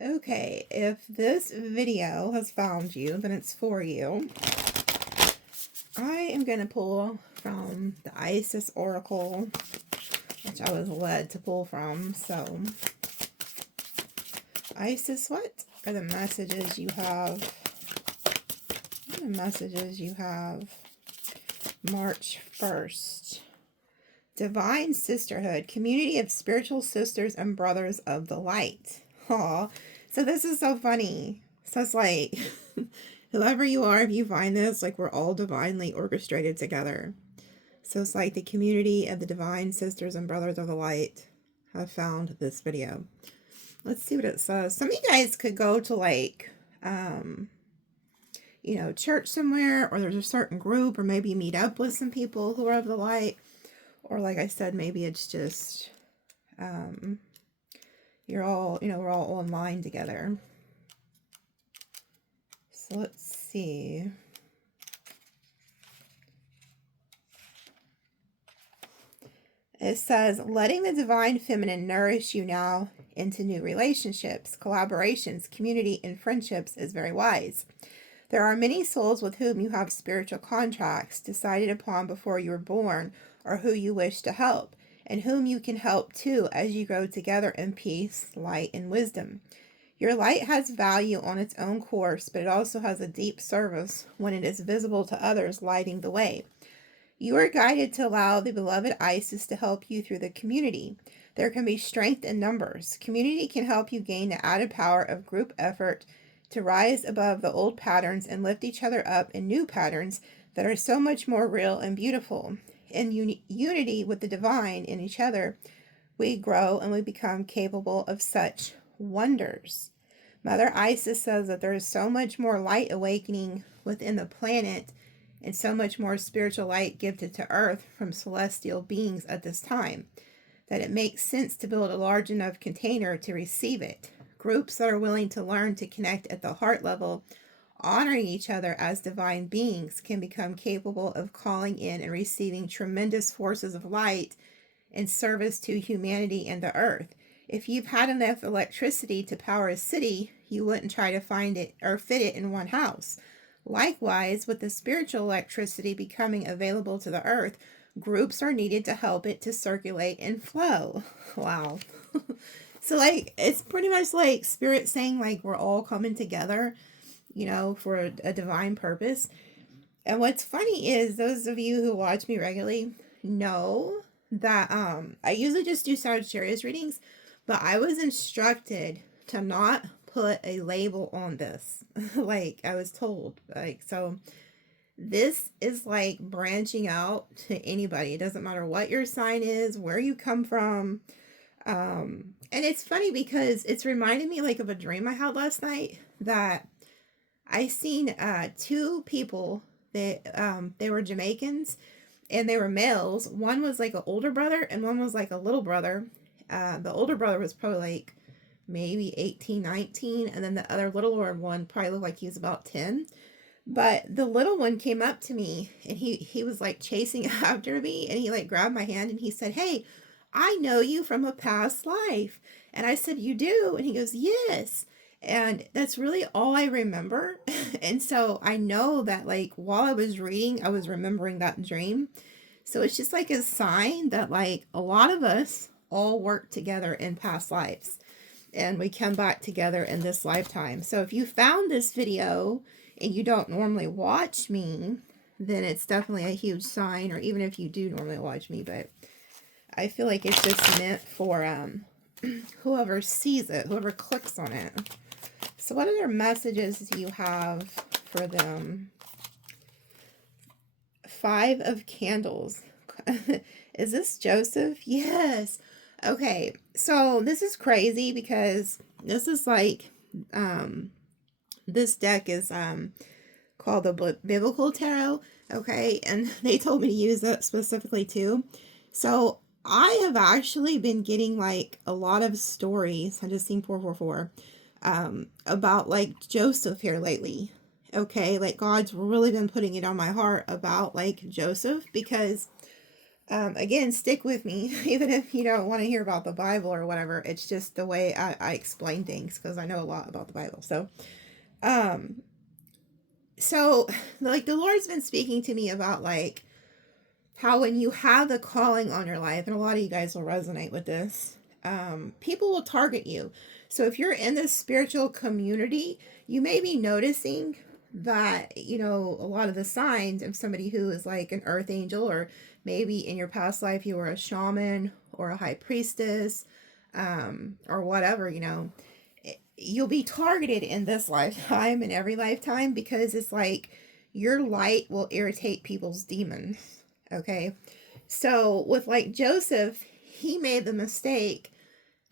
Okay, if this video has found you, then it's for you. I am going to pull from the Isis Oracle, which I was led to pull from. So, Isis, what are the messages you have? What are the messages you have March 1st? Divine Sisterhood, community of spiritual sisters and brothers of the light. Aw, so this is so funny. So it's like, whoever you are, if you find this, like we're all divinely orchestrated together. So it's like the community of the divine sisters and brothers of the light have found this video. Let's see what it says. Some of you guys could go to like, church somewhere, or there's a certain group, or maybe meet up with some people who are of the light. Or like I said, maybe it's just, you're all, we're all online together. So let's see. It says, letting the divine feminine nourish you now into new relationships, collaborations, community, and friendships is very wise. There are many souls with whom you have spiritual contracts decided upon before you were born, or who you wish to help, and whom you can help too as you grow together in peace, light, and wisdom. Your light has value on its own course, but it also has a deep service when it is visible to others, lighting the way. You are guided to allow the beloved Isis to help you through the community. There can be strength in numbers. Community can help you gain the added power of group effort to rise above the old patterns and lift each other up in new patterns that are so much more real and beautiful. In unity with the divine in each other, we grow and we become capable of such wonders. Mother Isis says that there is so much more light awakening within the planet and so much more spiritual light gifted to Earth from celestial beings at this time, that it makes sense to build a large enough container to receive it. Groups that are willing to learn to connect at the heart level, honoring each other as divine beings, can become capable of calling in and receiving tremendous forces of light in service to humanity and the earth. If you've had enough electricity to power a city, you wouldn't try to find it or fit it in one house. Likewise, with the spiritual electricity becoming available to the earth, groups are needed to help it to circulate and flow. Wow. So, like, it's pretty much like Spirit saying, like, we're all coming together, for a divine purpose. And what's funny is, those of you who watch me regularly know that I usually just do Sagittarius readings, but I was instructed to not put a label on this. Like, I was told. Like, so this is like branching out to anybody. It doesn't matter what your sign is, where you come from. And it's funny because it's reminded me like of a dream I had last night, that I seen two people that they were Jamaicans, and they were males. One was like an older brother and one was like a little brother. The older brother was probably like maybe 18, 19, and then the other littler one probably looked like he was about 10. But the little one came up to me, and he was like chasing after me, and he like grabbed my hand and he said, "Hey, I know you from a past life." And I said, "You do?" And he goes, "Yes." And that's really all I remember. And so I know that, like, while I was reading, I was remembering that dream. So it's just like a sign that, like, a lot of us all work together in past lives, and we come back together in this lifetime. So if you found this video and you don't normally watch me, then it's definitely a huge sign. Or even if you do normally watch me, but I feel like it's just meant for whoever sees it, whoever clicks on it. So what other messages do you have for them? 5 of Candles. Is this Joseph? Yes. Okay, so this is crazy because this is like, this deck is called the Biblical Tarot, okay? And they told me to use it specifically too. So I have actually been getting like a lot of stories, I just seen 444, about like Joseph here lately. Okay, like God's really been putting it on my heart about like Joseph, because Again, stick with me, even if you don't want to hear about the Bible or whatever. It's just the way I explain things, because I know a lot about the Bible. Um, so like the Lord's been speaking to me about like how when you have the calling on your life, and a lot of you guys will resonate with this, people will target you. So if you're in this spiritual community, you may be noticing that, you know, a lot of the signs of somebody who is like an earth angel, or maybe in your past life you were a shaman or a high priestess, or whatever, you know, you'll be targeted in this lifetime and every lifetime, because it's like your light will irritate people's demons. Okay. So with like Joseph, he made the mistake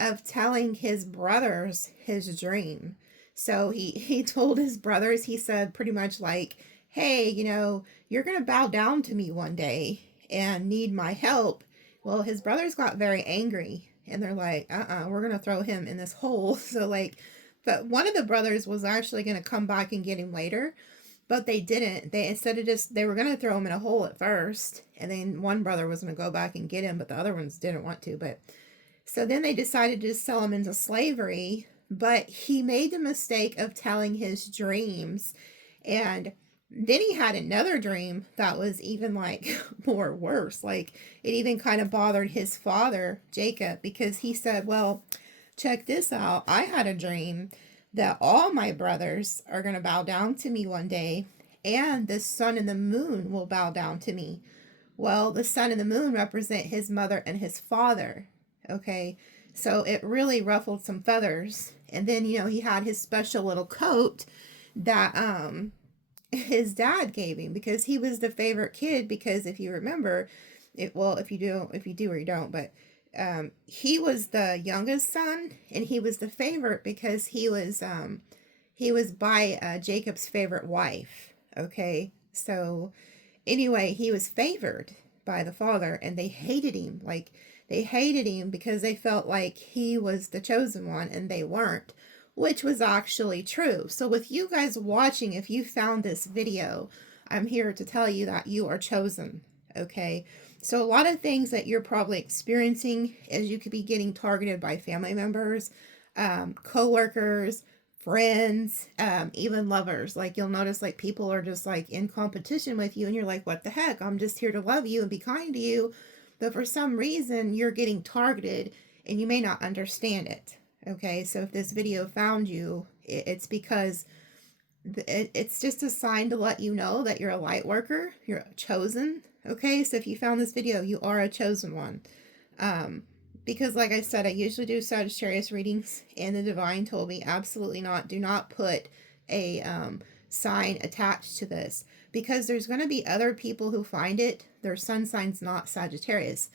of telling his brothers his dream. So he told his brothers, he said pretty much like, hey, you know, you're going to bow down to me one day and need my help. Well, his brothers got very angry, and they're like, we're going to throw him in this hole. So like, but one of the brothers was actually going to come back and get him later, but they didn't. They, instead of just, they were going to throw him in a hole at first, and then one brother was going to go back and get him, but the other ones didn't want to. But so then they decided to sell him into slavery, but he made the mistake of telling his dreams. And then he had another dream that was even like more worse. Like it even kind of bothered his father, Jacob, because he said, well, check this out. I had a dream that all my brothers are going to bow down to me one day, and the sun and the moon will bow down to me. Well, the sun and the moon represent his mother and his father. Okay. So it really ruffled some feathers. And then, you know, he had his special little coat that his dad gave him, because he was the favorite kid. Because if you remember, if you do or you don't, but he was the youngest son, and he was the favorite because he was by Jacob's favorite wife. Okay. So anyway, he was favored by the father, and they hated him. Like, they hated him because they felt like he was the chosen one and they weren't, which was actually true. So with you guys watching, if you found this video, I'm here to tell you that you are chosen. Okay. So a lot of things that you're probably experiencing is you could be getting targeted by family members, co-workers, friends, even lovers. Like you'll notice like people are just like in competition with you, and you're like, what the heck? I'm just here to love you and be kind to you. But for some reason you're getting targeted and you may not understand it. Okay. So if this video found you, it's because it's just a sign to let you know that you're a light worker. You're chosen. Okay. So if you found this video, you are a chosen one. Because like I said, I usually do Sagittarius readings, and the divine told me absolutely not. Do not put a sign attached to this, because there's going to be other people who find it. Their sun sign's not Sagittarius.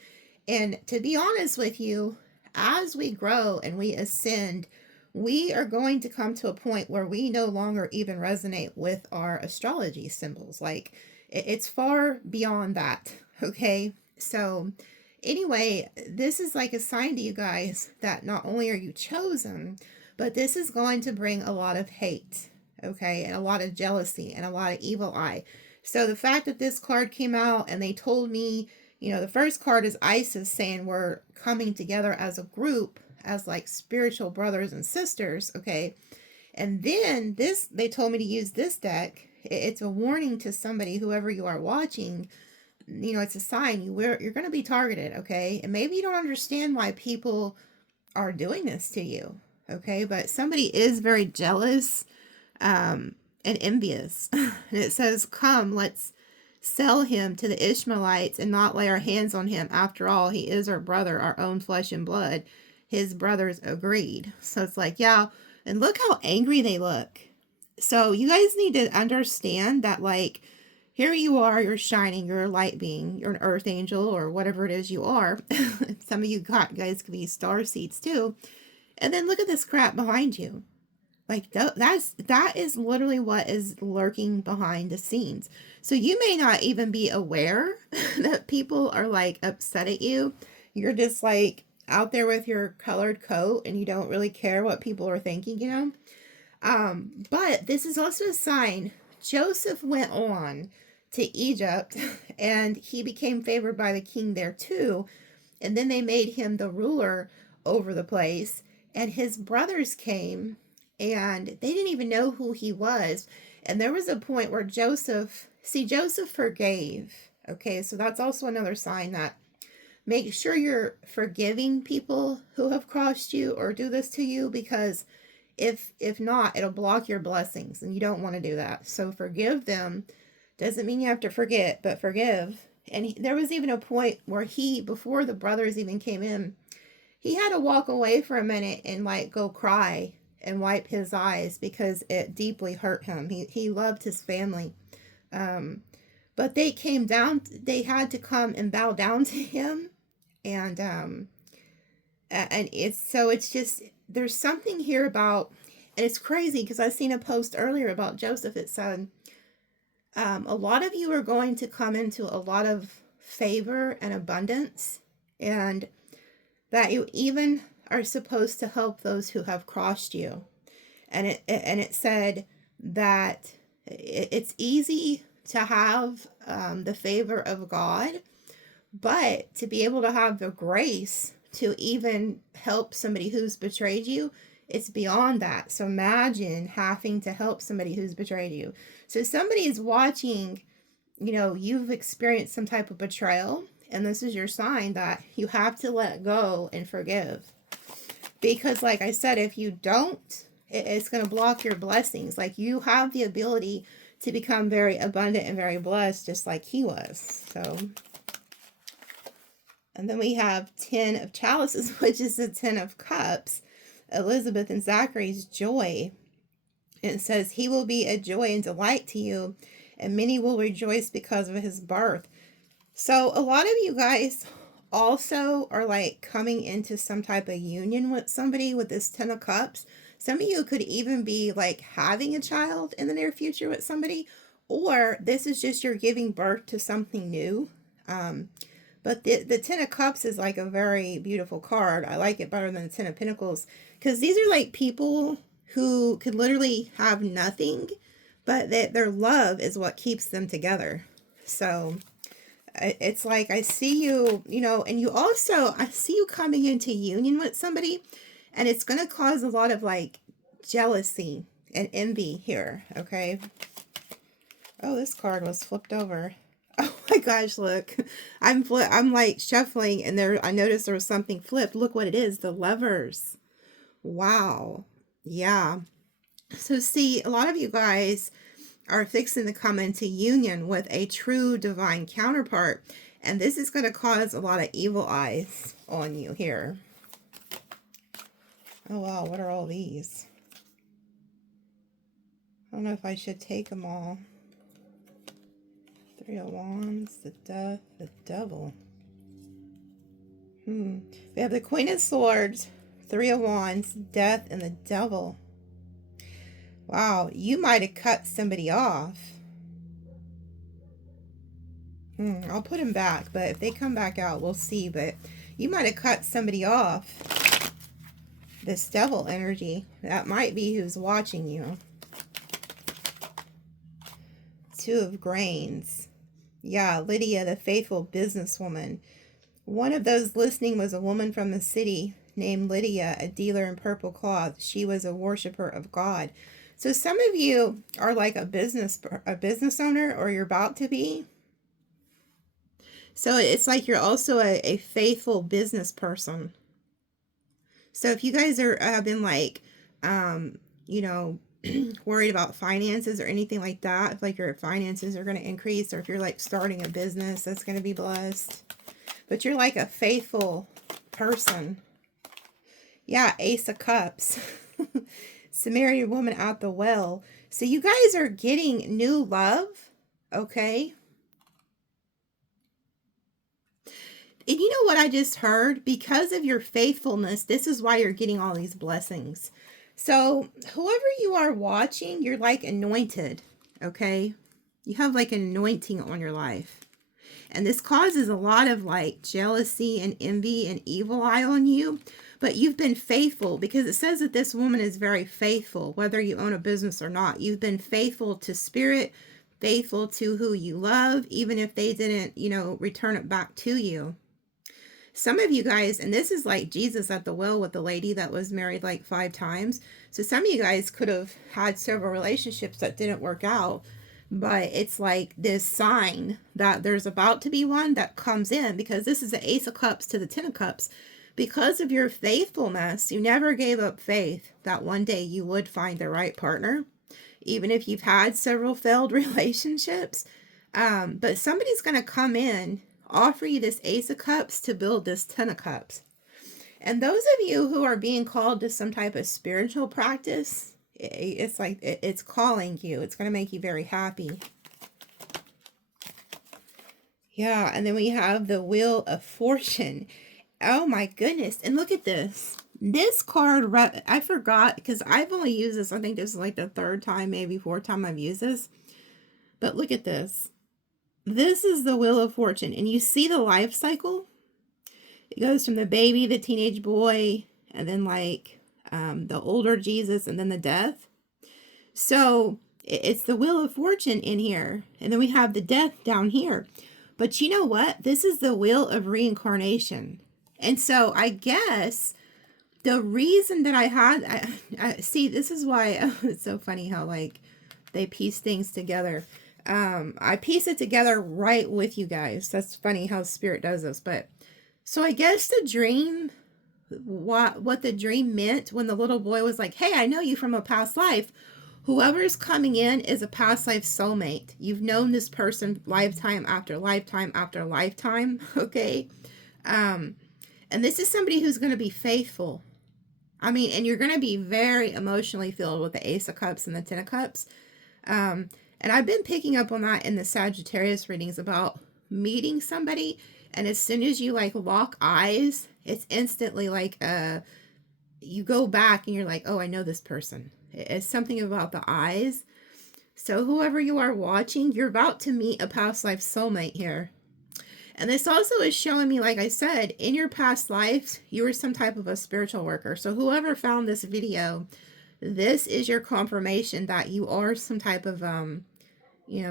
And to be honest with you, as we grow and we ascend, we are going to come to a point where we no longer even resonate with our astrology symbols. Like it's far beyond that. Okay. So anyway, this is like a sign to you guys that not only are you chosen, but this is going to bring a lot of hate. Okay. And a lot of jealousy and a lot of evil eye. So the fact that this card came out and they told me, you know, the first card is Isis saying we're coming together as a group, as like spiritual brothers and sisters. Okay. And then this, they told me to use this deck. It's a warning to somebody, whoever you are watching, you know, it's a sign you're going to be targeted. Okay. And maybe you don't understand why people are doing this to you. Okay. But somebody is very jealous, and envious. And it says, come, let's sell him to the Ishmaelites and not lay our hands on him. After all, he is our brother, our own flesh and blood. His brothers agreed. So it's like, yeah. And look how angry they look. So you guys need to understand that, like, here you are, you're shining, you're a light being, you're an earth angel or whatever it is you are. Some of you guys could be star seeds too. And then look at this crap behind you. Like that is literally what is lurking behind the scenes. So you may not even be aware that people are like upset at you. You're just like out there with your colored coat and you don't really care what people are thinking, you know? But this is also a sign. Joseph went on to Egypt, and he became favored by the king there too. And then they made him the ruler over the place. And his brothers came, and they didn't even know who he was. And there was a point where Joseph forgave. Okay, so that's also another sign that make sure you're forgiving people who have crossed you or do this to you, because if not, it'll block your blessings, and you don't want to do that. So forgive them. Doesn't mean you have to forget, but forgive. And there was even a point where before the brothers even came in, he had to walk away for a minute and like go cry and wipe his eyes because it deeply hurt him. He loved his family. But they came down, they had to come and bow down to him. And it's just, there's something here about, and it's crazy because I seen a post earlier about Joseph. It said, a lot of you are going to come into a lot of favor and abundance, and that you even are supposed to help those who have crossed you. And it said that it's easy to have the favor of God, but to be able to have the grace to even help somebody who's betrayed you, it's beyond that. So imagine having to help somebody who's betrayed you. So somebody is watching, you've experienced some type of betrayal, and this is your sign that you have to let go and forgive. Because like I said, if you don't, it's going to block your blessings. Like, you have the ability to become very abundant and very blessed, just like he was. So, and then we have 10 of chalices, which is the 10 of cups, Elizabeth and Zachary's joy. It says, he will be a joy and delight to you, and many will rejoice because of his birth. So a lot of you guys also are like coming into some type of union with somebody with this 10 of cups. Some of you could even be like having a child in the near future with somebody, or this is just you're giving birth to something new. But the 10 of cups is like a very beautiful card. I like it better than the 10 of pentacles, because these are like people who could literally have nothing, but their love is what keeps them together. So it's like I see you, and you also, I see you coming into union with somebody, and it's going to cause a lot of like jealousy and envy here, okay? Oh, this card was flipped over. Oh my gosh, look. I'm like shuffling, and I noticed there was something flipped. Look what it is, the Lovers. Wow. Yeah. So see, a lot of you guys are fixing to come into union with a true divine counterpart, and this is going to cause a lot of evil eyes on you here. Oh wow, what are all these? I don't know if I should take them all. 3 of Wands, the Death, the Devil. We have the Queen of Swords, 3 of Wands, Death, and the Devil. Wow, you might have cut somebody off. I'll put them back, but if they come back out, we'll see. But you might have cut somebody off. This Devil energy, that might be who's watching you. 2 of Grains. Yeah, Lydia, the faithful businesswoman. One of those listening was a woman from the city named Lydia, a dealer in purple cloth. She was a worshiper of God. So some of you are like a business owner, or you're about to be. So it's like you're also a faithful business person. So if you guys have been like, worried about finances or anything like that, if like your finances are going to increase, or if you're like starting a business that's going to be blessed, but you're like a faithful person. Yeah, Ace of Cups. Samaritan woman at the well. So you guys are getting new love, okay? And you know what I just heard? Because of your faithfulness, this is why you're getting all these blessings. So whoever you are watching, you're like anointed, okay? You have like an anointing on your life. And this causes a lot of like jealousy and envy and evil eye on you. But you've been faithful, because it says that this woman is very faithful, whether you own a business or not. You've been faithful to spirit, faithful to who you love, even if they didn't, return it back to you. Some of you guys, and this is like Jesus at the well with the lady that was married like 5 times. So some of you guys could have had several relationships that didn't work out, but it's like this sign that there's about to be one that comes in, because this is the Ace of Cups to the 10 of Cups. Because of your faithfulness, you never gave up faith that one day you would find the right partner, even if you've had several failed relationships. But somebody's going to come in, offer you this Ace of Cups to build this 10 of Cups. And those of you who are being called to some type of spiritual practice, it's like it's calling you. It's going to make you very happy. Yeah, and then we have the Wheel of Fortune. Oh my goodness. And look at this. This card, I forgot, because I've only used this, I think this is like the 3rd time, maybe 4th time I've used this. But look at this. This is the Wheel of Fortune, and you see the life cycle. It goes from the baby, the teenage boy, and then like the older Jesus, and then the death. So it's the Wheel of Fortune in here, and then we have the death down here. But you know what? This is the Wheel of Reincarnation. And so I guess the reason that I see, this is why it's so funny how like they piece things together. I piece it together right with you guys. That's funny how Spirit does this. But so I guess the dream, what the dream meant when the little boy was like, hey, I know you from a past life. Whoever's coming in is a past life soulmate. You've known this person lifetime after lifetime after lifetime. Okay. And this is somebody who's going to be faithful. I mean, and you're going to be very emotionally filled with the Ace of Cups and the 10 of Cups. And I've been picking up on that in the Sagittarius readings about meeting somebody, and as soon as you like lock eyes, it's instantly like you go back and you're like, oh, I know this person. It's something about the eyes. So whoever you are watching, you're about to meet a past life soulmate here. And this also is showing me, like I said, in your past lives, you were some type of a spiritual worker. So whoever found this video, this is your confirmation that you are some type of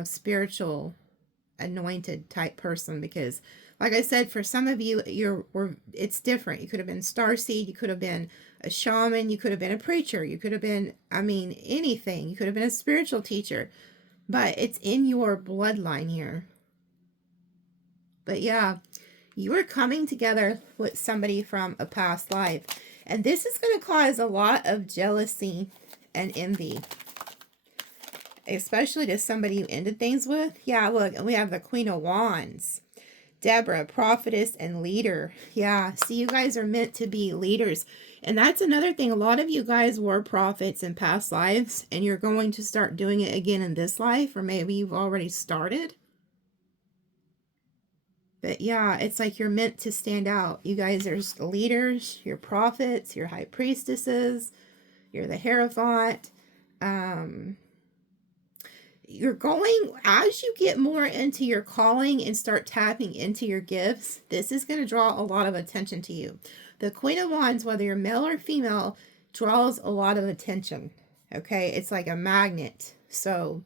spiritual anointed type person, because like I said, for some of you, it's different. You could have been starseed, you could have been a shaman, you could have been a preacher, you could have been, anything. You could have been a spiritual teacher, but it's in your bloodline here. But yeah, you are coming together with somebody from a past life, and this is going to cause a lot of jealousy and envy, especially to somebody you ended things with. Yeah, look, and we have the Queen of Wands. Deborah, prophetess and leader. Yeah, see, you guys are meant to be leaders. And that's another thing. A lot of you guys were prophets in past lives, and you're going to start doing it again in this life, or maybe you've already started. But yeah, it's like you're meant to stand out. You guys are leaders, you're prophets, you're high priestesses, you're the Hierophant. You're going, as you get more into your calling and start tapping into your gifts, this is going to draw a lot of attention to you. The Queen of Wands, whether you're male or female, draws a lot of attention. Okay, it's like a magnet. So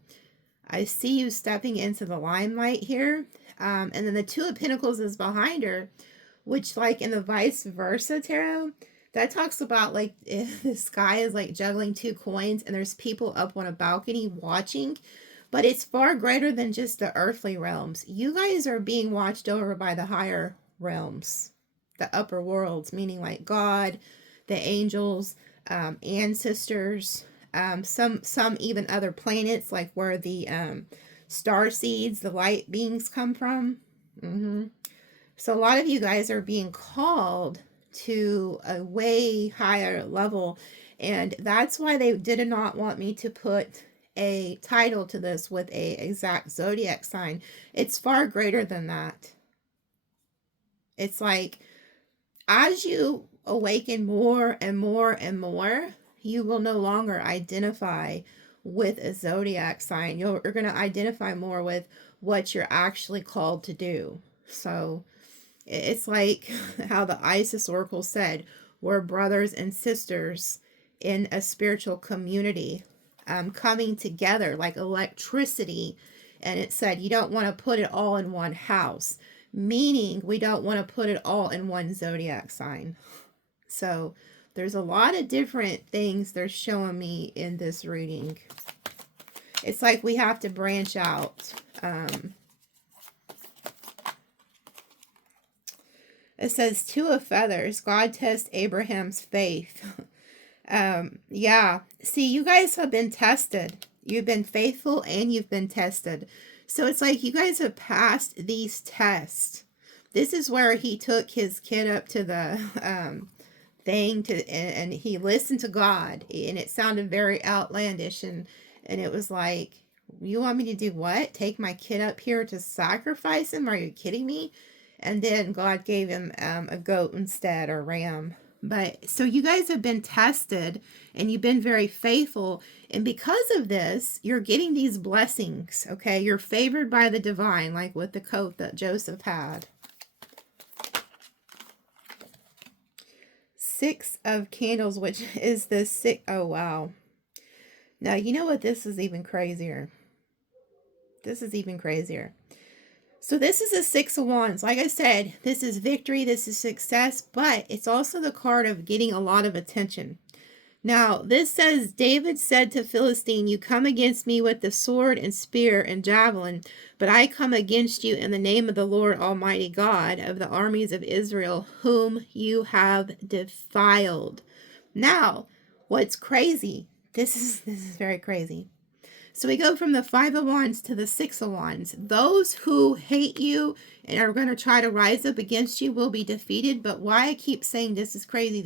I see you stepping into the limelight here. And then the Two of Pentacles is behind her, which, like in the vice versa tarot, that talks about like if the sky is like juggling 2 coins and there's people up on a balcony watching. But it's far greater than just the earthly realms. You guys are being watched over by the higher realms, the upper worlds, meaning like God, the angels, ancestors, some even other planets, like where the star seeds, the light beings come from. So a lot of you guys are being called to a way higher level, and that's why they did not want me to put a title to this with a exact zodiac sign. It's far greater than that. It's like as you awaken more and more and more, you will no longer identify with a zodiac sign. You're going to identify more with what you're actually called to do. So it's like how the Isis Oracle said, we're brothers and sisters in a spiritual community, coming together like electricity and it said you don't want to put it all in one house, meaning we don't want to put it all in one zodiac sign. So there's a lot of different things they're showing me in this reading. It's like we have to branch out. It says 2 of feathers. God tests Abraham's faith. Yeah. See, you guys have been tested. You've been faithful and you've been tested. So it's like you guys have passed these tests. This is where he took his kid up to the thing and he listened to God, and it sounded very outlandish, and it was like, you want me to do what? Take my kid up here to sacrifice him? Are you kidding me? And then God gave him a goat instead, or ram. But so you guys have been tested and you've been very faithful. And because of this, you're getting these blessings. Okay. You're favored by the divine, like with the coat that Joseph had. 6 of candles, which is the 6. Oh, wow. Now, you know what? This is even crazier. This is even crazier. So this is a 6 of wands. Like I said, this is victory, this is success, but it's also the card of getting a lot of attention. Now, this says, David said to Philistine, you come against me with the sword and spear and javelin, but I come against you in the name of the Lord Almighty God of the armies of Israel, whom you have defiled. Now, what's crazy, this is very crazy. So we go from the 5 of wands to the 6 of wands. Those who hate you and are going to try to rise up against you will be defeated. But why I keep saying this is crazy,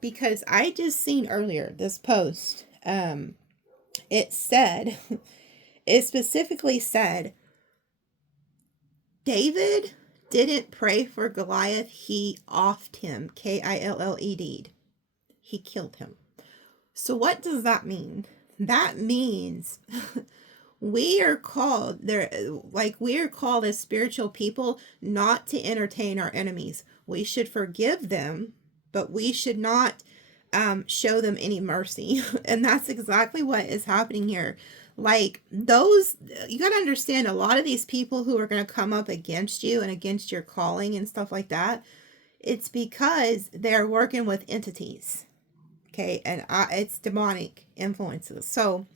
because I just seen earlier this post. It specifically said, David didn't pray for Goliath. He offed him, Killed. He killed him. So what does that mean? That means we are called as spiritual people not to entertain our enemies. We should forgive them, but we should not show them any mercy. And that's exactly what is happening here. Like those, you got to understand, a lot of these people who are going to come up against you and against your calling and stuff like that, it's because they're working with entities. Okay, and it's demonic influences. So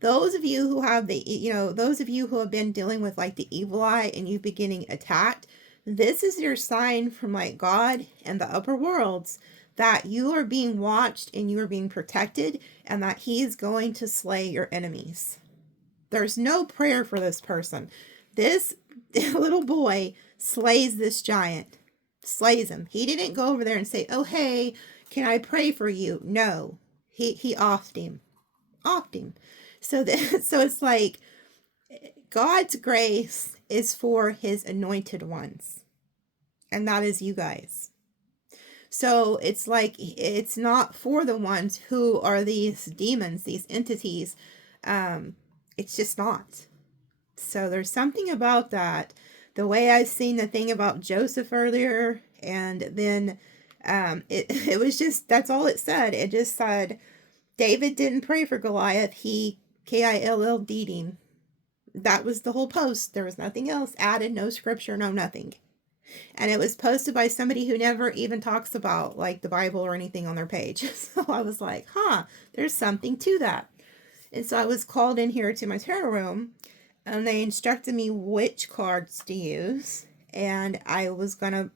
those of you who have those of you who have been dealing with like the evil eye and you've been getting attacked, this is your sign from like God and the upper worlds that you are being watched and you are being protected, and that he's going to slay your enemies. There's no prayer for this person. This little boy slays this giant, slays him. He didn't go over there and say, oh, hey, can I pray for you? No, he offed him. So it's like God's grace is for his anointed ones. And that is you guys. So it's like, it's not for the ones who are these demons, these entities. It's just not. So there's something about that. The way I've seen the thing about Joseph earlier, and then it was just, that's all it said. It just said, David didn't pray for Goliath. He Killed him. That was the whole post. There was nothing else added, no scripture, no nothing. And it was posted by somebody who never even talks about like the Bible or anything on their page. So I was like, there's something to that. And so I was called in here to my tarot room, and they instructed me which cards to use. And I was gonna,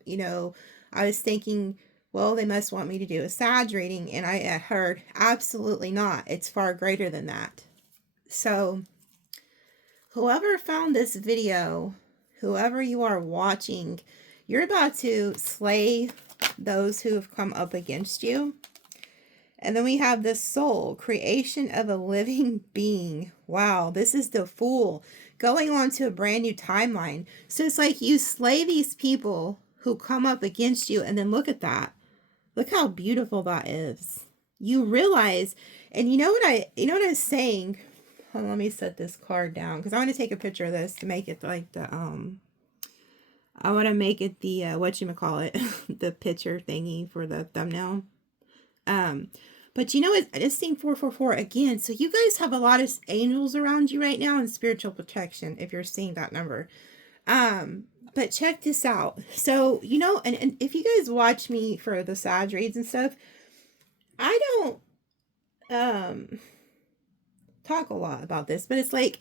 I was thinking, well, they must want me to do a Sag reading. And I heard, absolutely not. It's far greater than that. So whoever found this video, whoever you are watching, you're about to slay those who have come up against you. And then we have the soul, creation of a living being. Wow, this is the Fool going on to a brand new timeline. So it's like you slay these people who come up against you, and then look at that. Look how beautiful that is. You realize, and you know what I was saying? Hold on, let me set this card down because I want to take a picture of this to make it like the I want to make it the whatchamacallit, the picture thingy for the thumbnail. But But you know what? I just seen 444 again. So you guys have a lot of angels around you right now and spiritual protection if you're seeing that number. But check this out. So, you know, and if you guys watch me for the Sag reads and stuff, I don't talk a lot about this, but it's like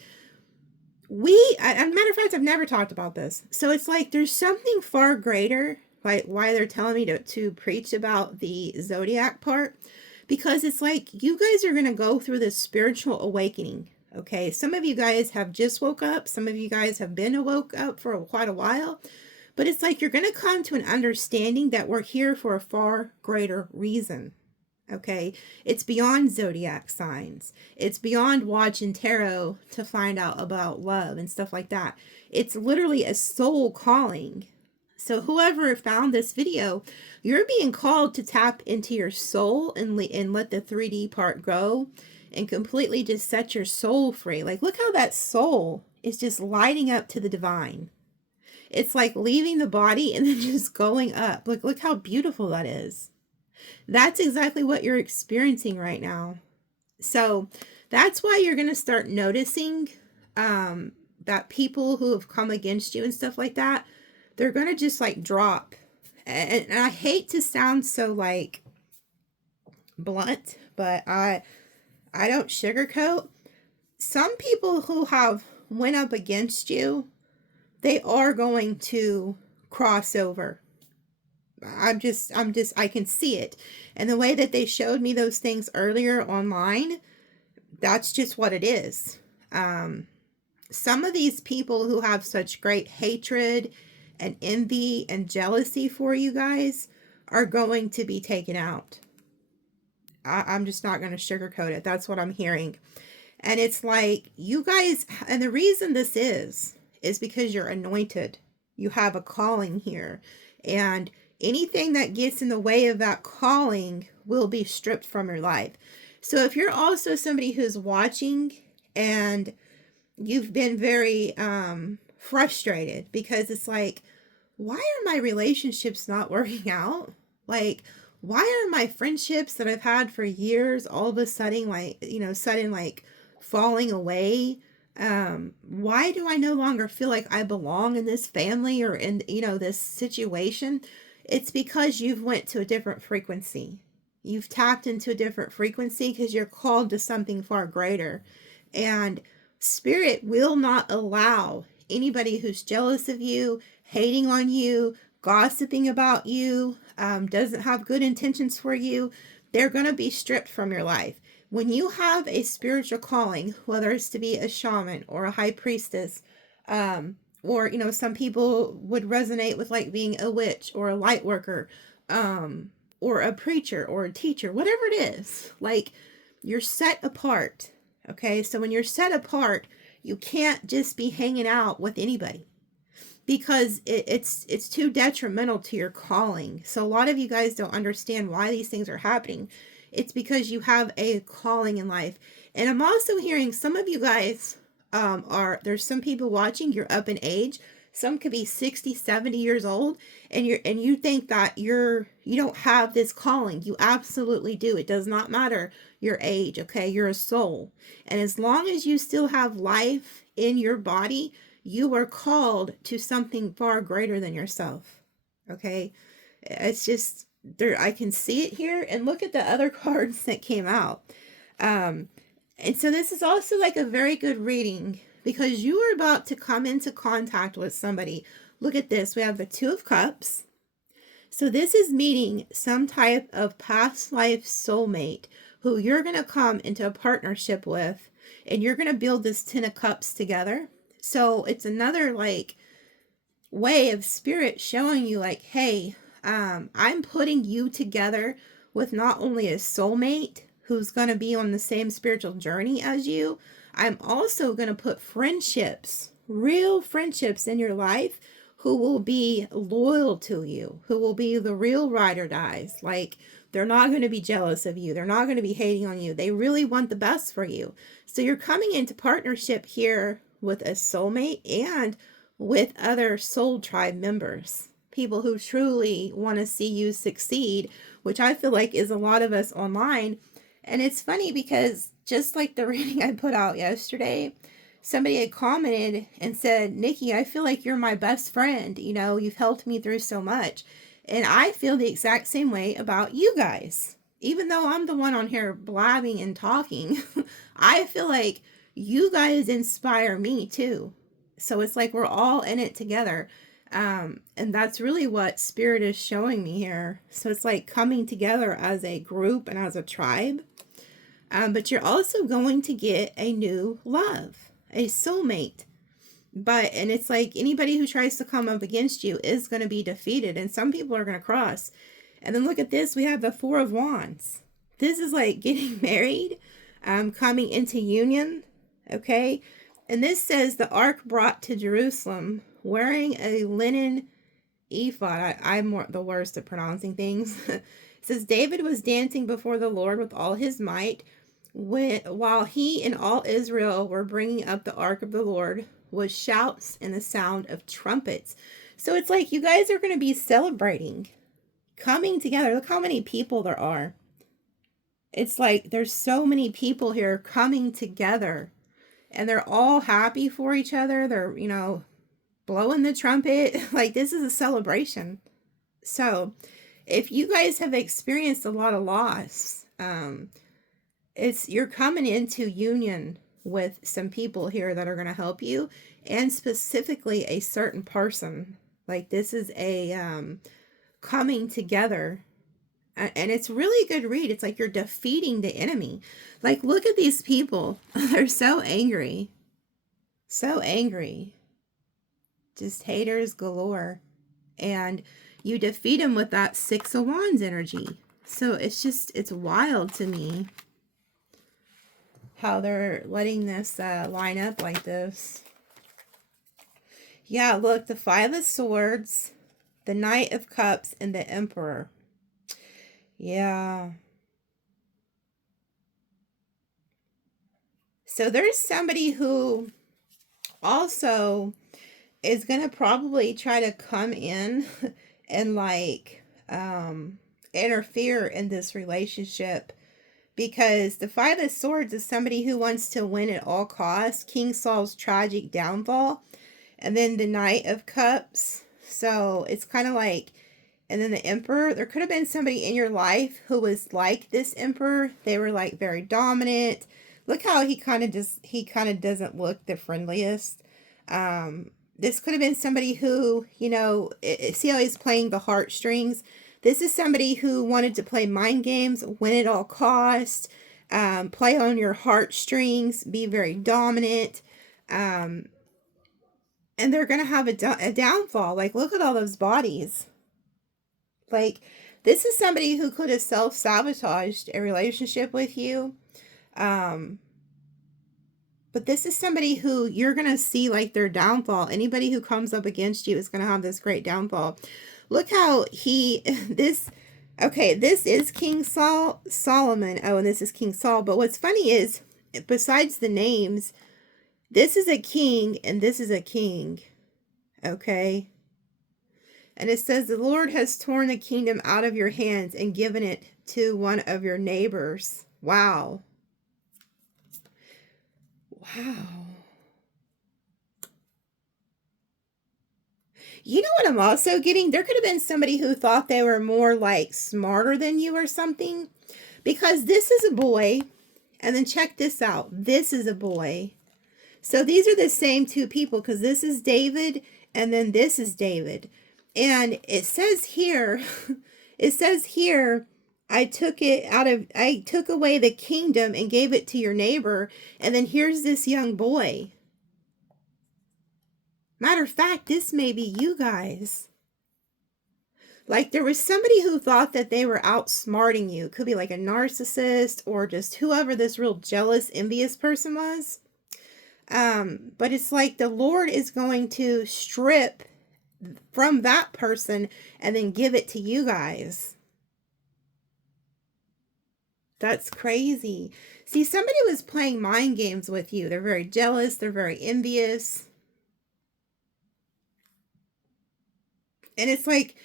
as a matter of fact, I've never talked about this. So it's like there's something far greater, like why they're telling me to preach about the zodiac part, because it's like you guys are going to go through this spiritual awakening. Okay, some of you guys have just woke up, some of you guys have been woke up for quite a while, but it's like you're going to come to an understanding that we're here for a far greater reason. Okay, it's beyond zodiac signs. It's beyond watching tarot to find out about love and stuff like that. It's literally a soul calling. So whoever found this video, you're being called to tap into your soul and let the 3D part go and completely just set your soul free. Like, look how that soul is just lighting up to the divine. It's like leaving the body and then just going up. Look how beautiful that is. That's exactly what you're experiencing right now. So that's why you're going to start noticing that people who have come against you and stuff like that, they're going to just like drop. And I hate to sound so like blunt, but I don't sugarcoat. Some people who have went up against you, they are going to cross over. I can see it. And the way that they showed me those things earlier online, that's just what it is. Some of these people who have such great hatred and envy and jealousy for you guys are going to be taken out. I'm just not going to sugarcoat it. That's what I'm hearing. And it's like you guys, and the reason this is because you're anointed. You have a calling here. And anything that gets in the way of that calling will be stripped from your life. So if you're also somebody who's watching and you've been very frustrated because it's like, why are my relationships not working out? Like, why are my friendships that I've had for years all of a sudden like falling away? Why do I no longer feel like I belong in this family or in, this situation? It's because you've went to a different frequency. You've tapped into a different frequency because you're called to something far greater. And Spirit will not allow anybody who's jealous of you, hating on you, gossiping about you, doesn't have good intentions for you. They're going to be stripped from your life. When you have a spiritual calling, whether it's to be a shaman or a high priestess, or, some people would resonate with like being a witch or a light worker, or a preacher or a teacher, whatever it is, like you're set apart. Okay. So when you're set apart, you can't just be hanging out with anybody because it's too detrimental to your calling. So a lot of you guys don't understand why these things are happening. It's because you have a calling in life. And I'm also hearing some of you guys there's some people watching, you're up in age. Some could be 60, 70 years old, and you think that you don't have this calling. You absolutely do. It does not matter your age, okay? You're a soul. And as long as you still have life in your body, you are called to something far greater than yourself. Okay? It's just there, I can see it here, and look at the other cards that came out. And so this is also like a very good reading because you are about to come into contact with somebody. Look at this. We have the Two of Cups. So this is meeting some type of past life soulmate who you're going to come into a partnership with, and you're going to build this Ten of Cups together. So it's another like way of Spirit showing you like, hey, I'm putting you together with not only a soulmate who's going to be on the same spiritual journey as you, I'm also going to put friendships, real friendships in your life who will be loyal to you, who will be the real ride or dies. Like, they're not going to be jealous of you. They're not going to be hating on you. They really want the best for you. So you're coming into partnership here with a soulmate and with other soul tribe members, people who truly want to see you succeed, which I feel like is a lot of us online. And it's funny because just like the reading I put out yesterday, somebody had commented and said, Nikki, I feel like you're my best friend. You know, you've helped me through so much. And I feel the exact same way about you guys. Even though I'm the one on here blabbing and talking, I feel like you guys inspire me too. So it's like we're all in it together. And that's really what Spirit is showing me here. So it's like coming together as a group and as a tribe. But you're also going to get a new love, a soulmate. And it's like anybody who tries to come up against you is going to be defeated. And some people are going to cross. And then look at this. We have the Four of Wands. This is like getting married, coming into union. Okay. And this says the ark brought to Jerusalem wearing a linen ephod. I'm the worst at pronouncing things. It says David was dancing before the Lord with all his might while he and all Israel were bringing up the ark of the Lord with shouts and the sound of trumpets. So it's like you guys are going to be celebrating, coming together. Look how many people there are. It's like there's so many people here coming together, and they're all happy for each other. They're, blowing the trumpet. Like this is a celebration. So if you guys have experienced a lot of loss, you're coming into union with some people here that are going to help you, and specifically a certain person. Like this is a coming together, and it's really a good read. It's like you're defeating the enemy. Like look at these people. They're so angry. So angry. Just haters galore. And you defeat them with that Six of Wands energy. So it's wild to me how they're letting this line up like this. Yeah, look, the Five of Swords, the Knight of Cups, and the Emperor. Yeah. So there's somebody who also is going to probably try to come in and interfere in this relationship, because the Five of Swords is somebody who wants to win at all costs. King Saul's tragic downfall. And then the Knight of Cups. So it's kind of like, and then the Emperor. There could have been somebody in your life who was like this Emperor. They were like very dominant. Look how he kind of doesn't look the friendliest. This could have been somebody who, see how he's playing the heartstrings. This is somebody who wanted to play mind games, win at all costs, play on your heartstrings, be very dominant. And they're going to have a downfall. Like, look at all those bodies. Like, this is somebody who could have self-sabotaged a relationship with you. But this is somebody who you're going to see like their downfall. Anybody who comes up against you is going to have this great downfall. Look how this is King Solomon. Oh, and this is King Saul. But what's funny is, besides the names, this is a king and this is a king. Okay. And it says, the Lord has torn the kingdom out of your hands and given it to one of your neighbors. Wow. Wow. You know what I'm also getting? There could have been somebody who thought they were more like smarter than you or something. Because this is a boy. And then check this out. This is a boy. So these are the same two people, because this is David and then this is David. And it says here, I took away the kingdom and gave it to your neighbor. And then here's this young boy. Matter of fact, this may be you guys. Like there was somebody who thought that they were outsmarting you. It could be like a narcissist or just whoever this real jealous, envious person was. But it's like the Lord is going to strip from that person and then give it to you guys. That's crazy. See, somebody was playing mind games with you. They're very jealous. They're very envious. And it's like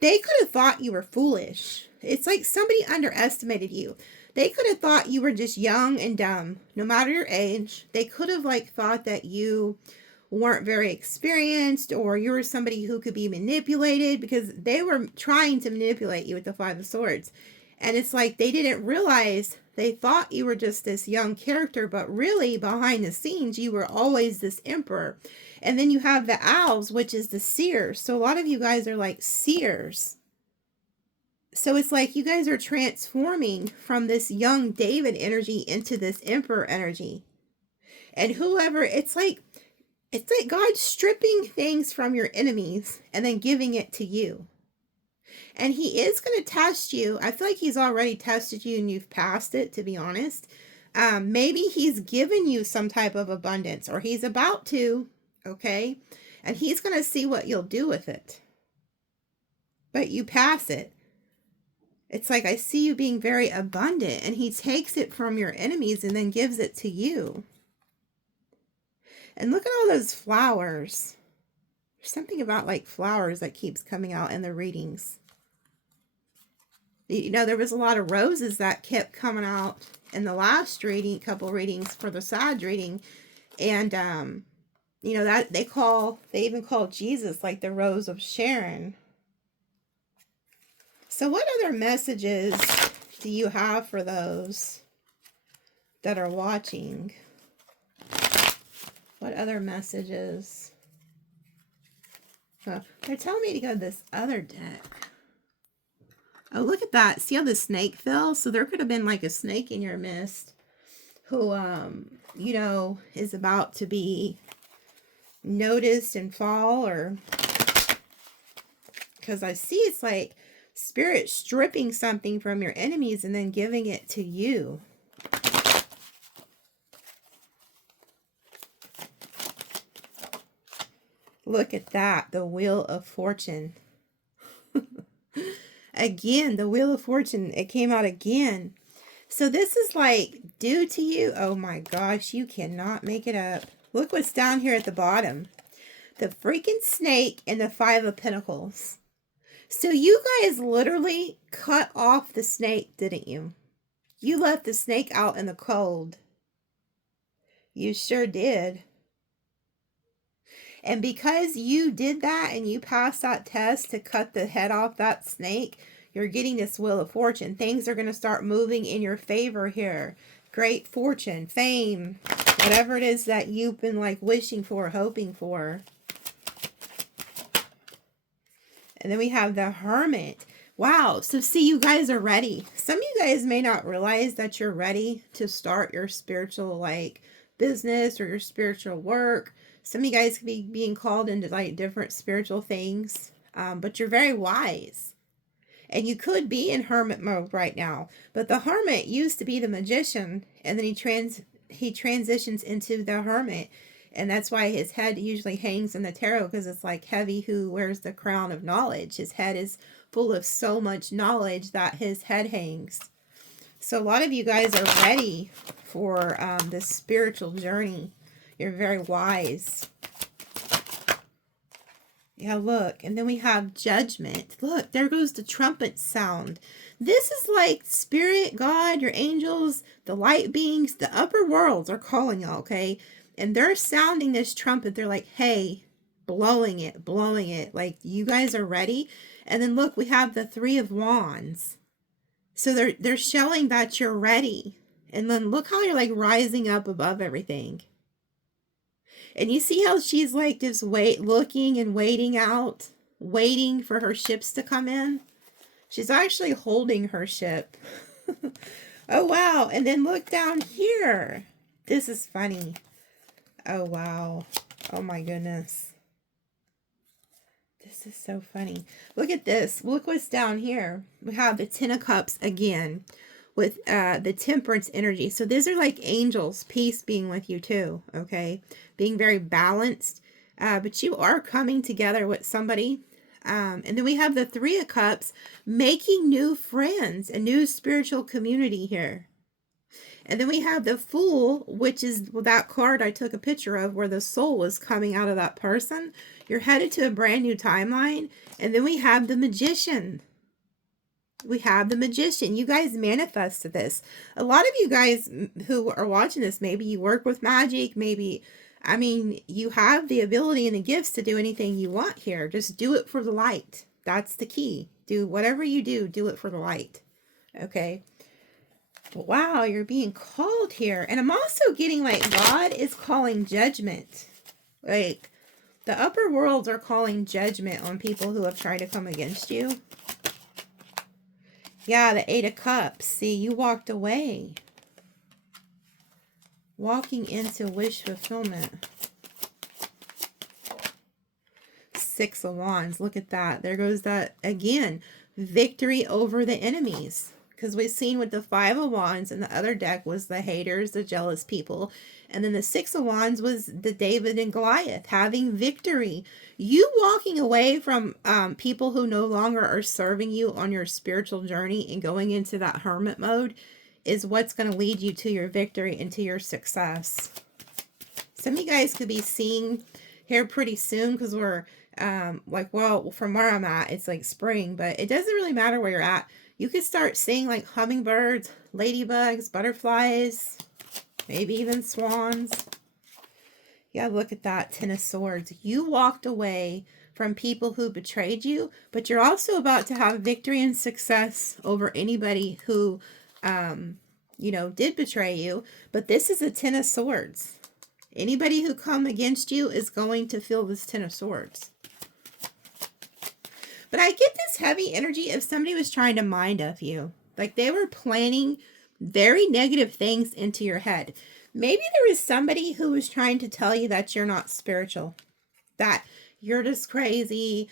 they could have thought you were foolish. It's like somebody underestimated you. They could have thought you were just young and dumb, no matter your age. They could have like thought that you weren't very experienced, or you were somebody who could be manipulated, because they were trying to manipulate you with the Five of Swords. And it's like they didn't realize, they thought you were just this young character, but really behind the scenes you were always this emperor. And then you have the owls, which is the seers. So a lot of you guys are like seers. So it's like you guys are transforming from this young David energy into this emperor energy. And whoever, it's like God stripping things from your enemies and then giving it to you. And he is going to test you. I feel like he's already tested you and you've passed it, to be honest. Maybe he's given you some type of abundance, or he's about to, okay? And he's going to see what you'll do with it. But you pass it. It's like, I see you being very abundant, and he takes it from your enemies and then gives it to you. And look at all those flowers. There's something about like flowers that keeps coming out in the readings. You know, there was a lot of roses that kept coming out in the last reading, couple readings for the side reading. And, you know, that they even call Jesus like the Rose of Sharon. So what other messages do you have for those that are watching? What other messages? Oh, they're telling me to go to this other deck. Oh, look at that. See how the snake fell? So there could have been like a snake in your midst who, you know, is about to be noticed and fall, or because I see it's like Spirit stripping something from your enemies and then giving it to you. Look at that, the Wheel of Fortune. Again, the Wheel of Fortune, it came out again. So this is like due to you. Oh my gosh, you cannot make it up. Look what's down here at the bottom. The freaking snake and the Five of Pentacles. So you guys literally cut off the snake, didn't you? You left the snake out in the cold. You sure did. And because you did that and you passed that test to cut the head off that snake, you're getting this Wheel of Fortune. Things are going to start moving in your favor here. Great fortune, fame, whatever it is that you've been like wishing for, hoping for. And then we have the Hermit. Wow. So see, you guys are ready. Some of you guys may not realize that you're ready to start your spiritual like business or your spiritual work. Some of you guys could be being called into like different spiritual things. But you're very wise. And you could be in hermit mode right now. But the Hermit used to be the magician. And then he transitions into the Hermit. And that's why his head usually hangs in the tarot, because it's like heavy who wears the crown of knowledge. His head is full of so much knowledge that his head hangs. So a lot of you guys are ready for this spiritual journey. You're very wise. Yeah, look. And then we have Judgment. Look, there goes the trumpet sound. This is like Spirit, God, your angels, the light beings, the upper worlds are calling y'all, okay? And they're sounding this trumpet. They're like, hey, blowing it. Like, you guys are ready. And then look, we have the Three of Wands. So they're showing that you're ready. And then look how you're like rising up above everything. And you see how she's like just looking and waiting out, waiting for her ships to come in. She's actually holding her ship. Oh, wow. And then look down here. This is funny. Oh, wow. Oh, my goodness. This is so funny. Look at this. Look what's down here. We have the Ten of Cups again with the Temperance energy. So these are like angels, peace being with you too, okay? Being very balanced. But you are coming together with somebody. And then we have the Three of Cups, making new friends, a new spiritual community here. And then we have the Fool, which is that card I took a picture of where the soul was coming out of that person. You're headed to a brand new timeline. And then we have the Magician. We have the Magician. You guys manifested this. A lot of you guys who are watching this, maybe you work with magic, maybe, I mean, you have the ability and the gifts to do anything you want here. Just do it for the light. That's the key. Do whatever you do it for the light. Okay. Wow, you're being called here. And I'm also getting like God is calling judgment. Like the upper worlds are calling judgment on people who have tried to come against you. Yeah, the Eight of Cups. See, you walked away. Walking into wish fulfillment. Six of Wands. Look at that. There goes that again. Victory over the enemies. Because we've seen with the Five of Wands and the other deck was the haters, the jealous people. And then the Six of Wands was the David and Goliath having victory. You walking away from people who no longer are serving you on your spiritual journey and going into that hermit mode is what's going to lead you to your victory and to your success. Some of you guys could be seeing here pretty soon because we're like, well, from where I'm at, it's like spring, but it doesn't really matter where you're at. You could start seeing like hummingbirds, ladybugs, butterflies, maybe even swans. Yeah, look at that. Ten of Swords. You walked away from people who betrayed you, but you're also about to have victory and success over anybody who, you know, did betray you. But this is a Ten of Swords. Anybody who come against you is going to feel this Ten of Swords. But I get this heavy energy if somebody was trying to mind up you. Like they were planning very negative things into your head. Maybe there was somebody who was trying to tell you that you're not spiritual. That you're just crazy.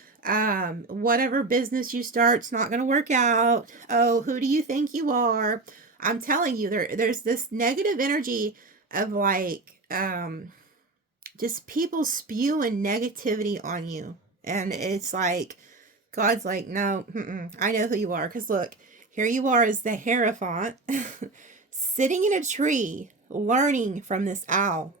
Whatever business you start's not going to work out. Oh, who do you think you are? I'm telling you, there's this negative energy of like just people spewing negativity on you. And it's like, God's like, no, I know who you are. Because look, here you are as the Hierophant, sitting in a tree, learning from this owl.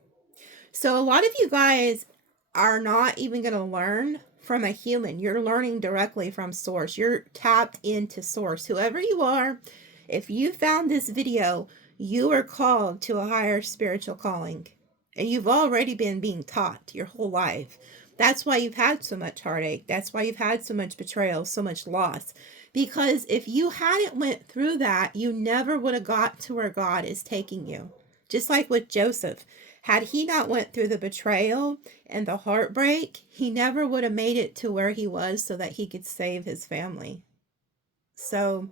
So a lot of you guys are not even going to learn from a human. You're learning directly from source. You're tapped into source. Whoever you are, if you found this video, you are called to a higher spiritual calling. And you've already been being taught your whole life. That's why you've had so much heartache. That's why you've had so much betrayal, so much loss. Because if you hadn't went through that, you never would have got to where God is taking you. Just like with Joseph. Had he not went through the betrayal and the heartbreak, he never would have made it to where he was so that he could save his family. So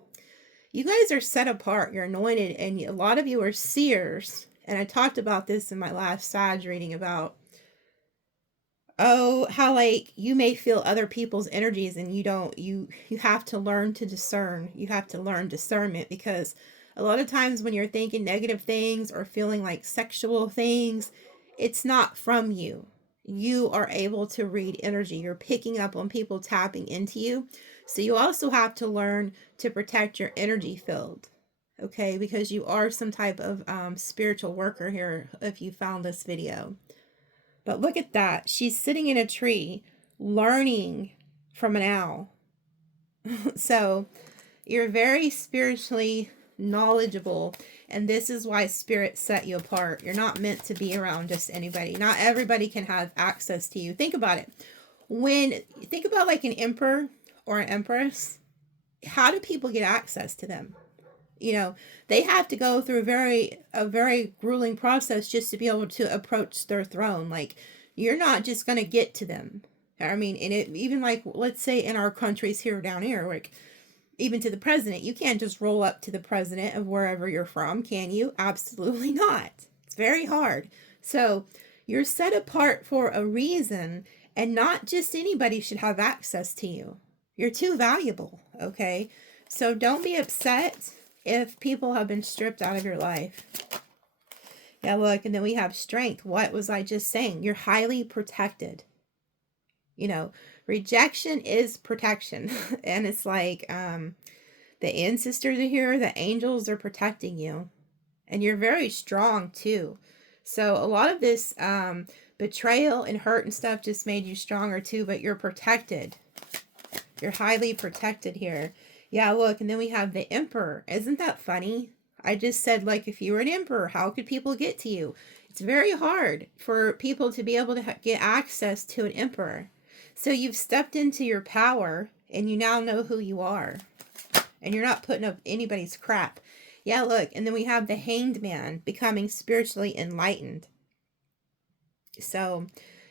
you guys are set apart. You're anointed. And a lot of you are seers. And I talked about this in my last Sag reading about how like you may feel other people's energies and you have to learn to discern. You have to learn discernment, because a lot of times when you're thinking negative things or feeling like sexual things, it's not from you. You are able to read energy. You're picking up on people tapping into you. So you also have to learn to protect your energy field. Okay, because you are some type of spiritual worker here if you found this video. But look at that. She's sitting in a tree learning from an owl. So you're very spiritually knowledgeable. And this is why Spirit set you apart. You're not meant to be around just anybody. Not everybody can have access to you. Think about it. Think about like an emperor or an empress. How do people get access to them? You know, they have to go through a very grueling process just to be able to approach their throne. Like, you're not just going to get to them. I mean, and even like, let's say in our countries here down here, like even to the president, you can't just roll up to the president of wherever you're from, can you? Absolutely not. It's very hard. So you're set apart for a reason, and not just anybody should have access to you. You're too valuable, okay? So don't be upset if people have been stripped out of your life. Yeah, look, and then we have strength. What was I just saying? You're highly protected. You know, rejection is protection. And it's like the ancestors are here, the angels are protecting you. And you're very strong too. So a lot of this betrayal and hurt and stuff just made you stronger too, but you're protected. You're highly protected here. Yeah, look, and then we have the emperor. Isn't that funny? I just said, like, if you were an emperor, how could people get to you? It's very hard for people to be able to get access to an emperor. So you've stepped into your power and you now know who you are. And you're not putting up anybody's crap. Yeah, look, and then we have the hanged man becoming spiritually enlightened. So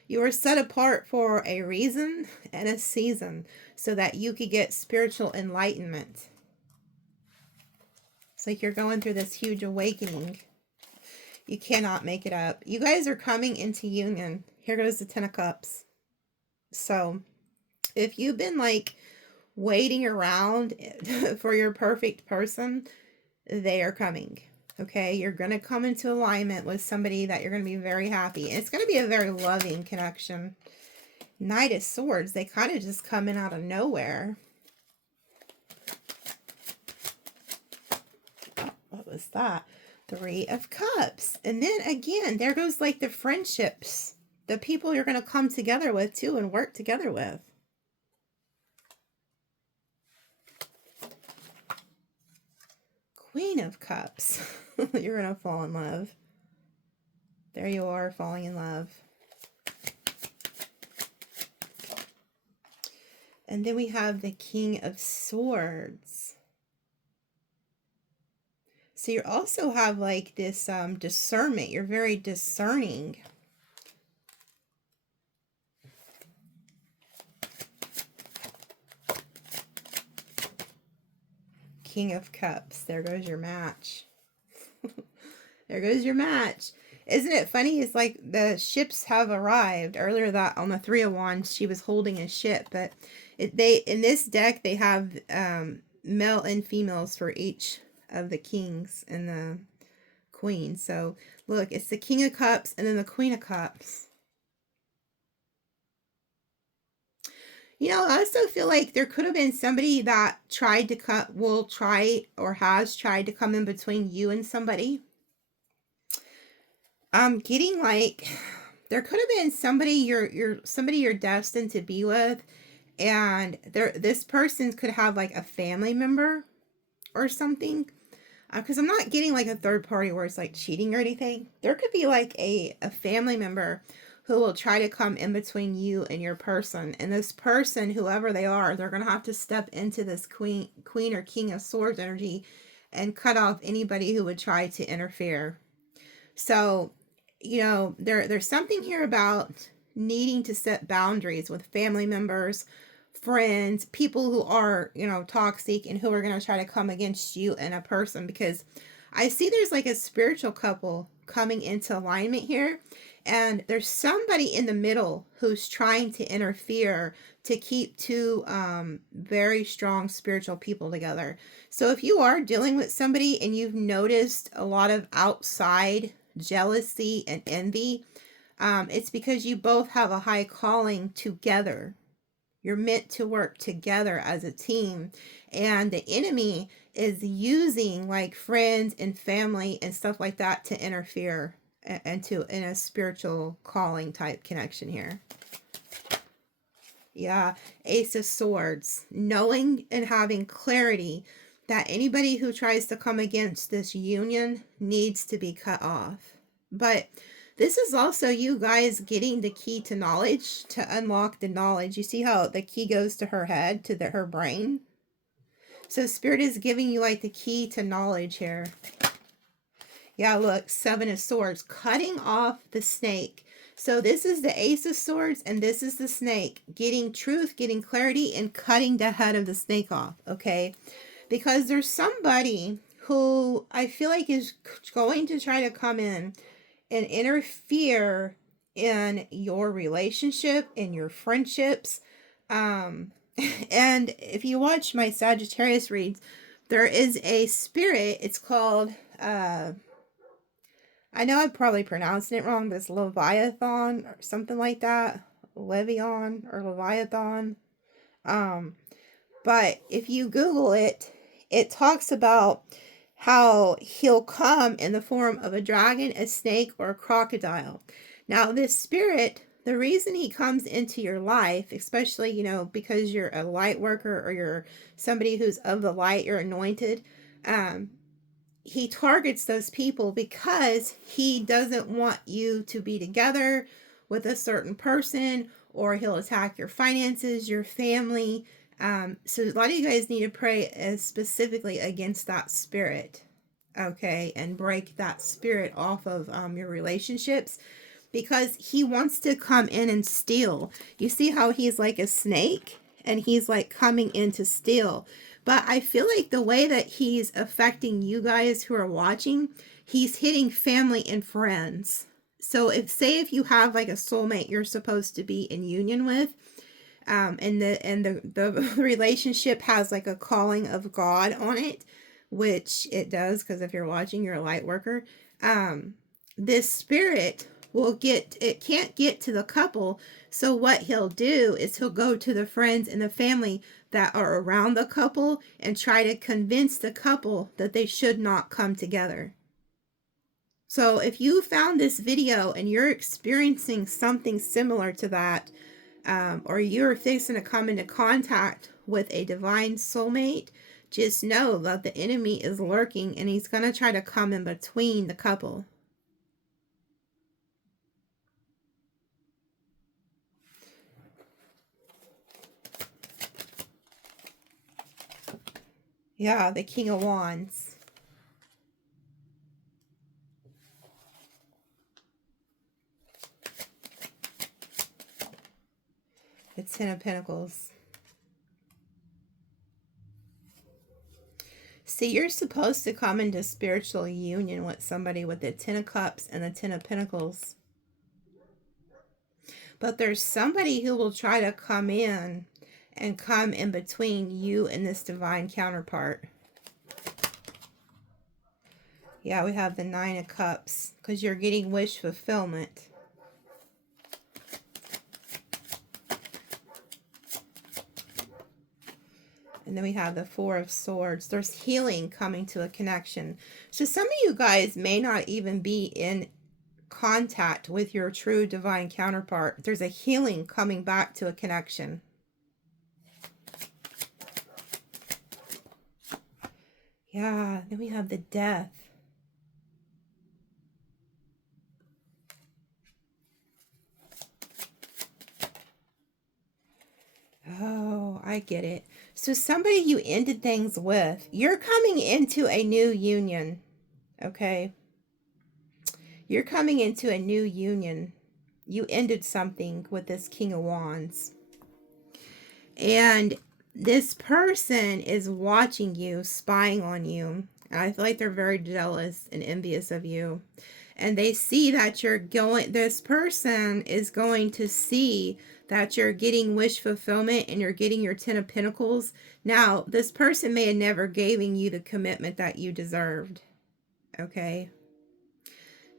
you were set apart for a reason and a season so that you could get spiritual enlightenment. It's like you're going through this huge awakening. You cannot make it up. You guys are coming into union. Here goes the Ten of Cups. So if you've been like waiting around for your perfect person, they are coming. Okay, you're going to come into alignment with somebody that you're going to be very happy. And it's going to be a very loving connection. Knight of Swords, they kind of just come in out of nowhere. Oh, what was that? Three of Cups. And then again, there goes like the friendships. The people you're going to come together with too and work together with. Queen of Cups. You're going to fall in love. There you are, falling in love. And then we have the King of Swords. So you also have like this discernment. You're very discerning. King of Cups. There goes your match. There goes your match. Isn't it funny? It's like the ships have arrived. Earlier that on the Three of Wands, she was holding a ship. But they in this deck, they have male and females for each of the kings and the queen. So look, it's the King of Cups and then the Queen of Cups. You know, I also feel like there could have been somebody that tried to has tried to come in between you and somebody. I'm getting like there could have been somebody you're destined to be with, and this person could have like a family member or something. Because I'm not getting like a third party where it's like cheating or anything. There could be like a family member who will try to come in between you and your person. And this person, whoever they are, they're going to have to step into this queen or King of Swords energy and cut off anybody who would try to interfere. So, you know, there's something here about needing to set boundaries with family members, friends, people who are, you know, toxic and who are going to try to come against you and a person, because I see there's like a spiritual couple coming into alignment here, and there's somebody in the middle who's trying to interfere to keep two very strong spiritual people together. So if you are dealing with somebody and you've noticed a lot of outside jealousy and envy, it's because you both have a high calling together. You're meant to work together as a team, and the enemy is using like friends and family and stuff like that to interfere and to in a spiritual calling type connection here. Yeah, Ace of Swords, knowing and having clarity that anybody who tries to come against this union needs to be cut off. But this is also you guys getting the key to knowledge, to unlock the knowledge. You see how the key goes to her head, to her brain? So Spirit is giving you like the key to knowledge here. Yeah, look, Seven of Swords, cutting off the snake. So this is the Ace of Swords and this is the snake. Getting truth, getting clarity, and cutting the head of the snake off, okay? Because there's somebody who I feel like is going to try to come in and interfere in your relationship, in your friendships. And if you watch my Sagittarius reads, there is a spirit. It's called, I know I'm probably pronouncing it wrong, but it's Leviathan or something like that. Levion or Leviathan. But if you Google it, it talks about how he'll come in the form of a dragon, a snake, or a crocodile. Now, this spirit The reason he comes into your life, especially, because you're a light worker or you're somebody who's of the light, you're anointed, um, he targets those people because he doesn't want you to be together with a certain person, or he'll attack your finances, your family. So a lot of you guys need to pray specifically against that spirit, okay, and break that spirit off of your relationships, because he wants to come in and steal. You see how he's like a snake and he's like coming in to steal. But I feel like the way that he's affecting you guys who are watching, he's hitting family and friends. So if you have like a soulmate you're supposed to be in union with, and the relationship has like a calling of God on it, which it does, because if you're watching, you're a light worker. This spirit can't get to the couple. So what he'll do is he'll go to the friends and the family that are around the couple and try to convince the couple that they should not come together. So if you found this video and you're experiencing something similar to that, or you're fixing to come into contact with a divine soulmate, just know that the enemy is lurking and he's going to try to come in between the couple. Yeah, the King of Wands. The Ten of Pentacles. See, you're supposed to come into spiritual union with somebody with the Ten of Cups and the Ten of Pentacles. But there's somebody who will try to come in and come in between you and this divine counterpart. Yeah, we have the Nine of Cups, because you're getting wish fulfillment. And then we have the Four of Swords. There's healing coming to a connection. So some of you guys may not even be in contact with your true divine counterpart. There's a healing coming back to a connection. Yeah, then we have the Death. Oh, I get it. So somebody you ended things with, you're coming into a new union, okay? You're coming into a new union. You ended something with this King of Wands. And this person is watching you, spying on you. And I feel like they're very jealous and envious of you. And they see that this person is going to see that you're getting wish fulfillment and you're getting your Ten of Pentacles. Now, this person may have never given you the commitment that you deserved. Okay?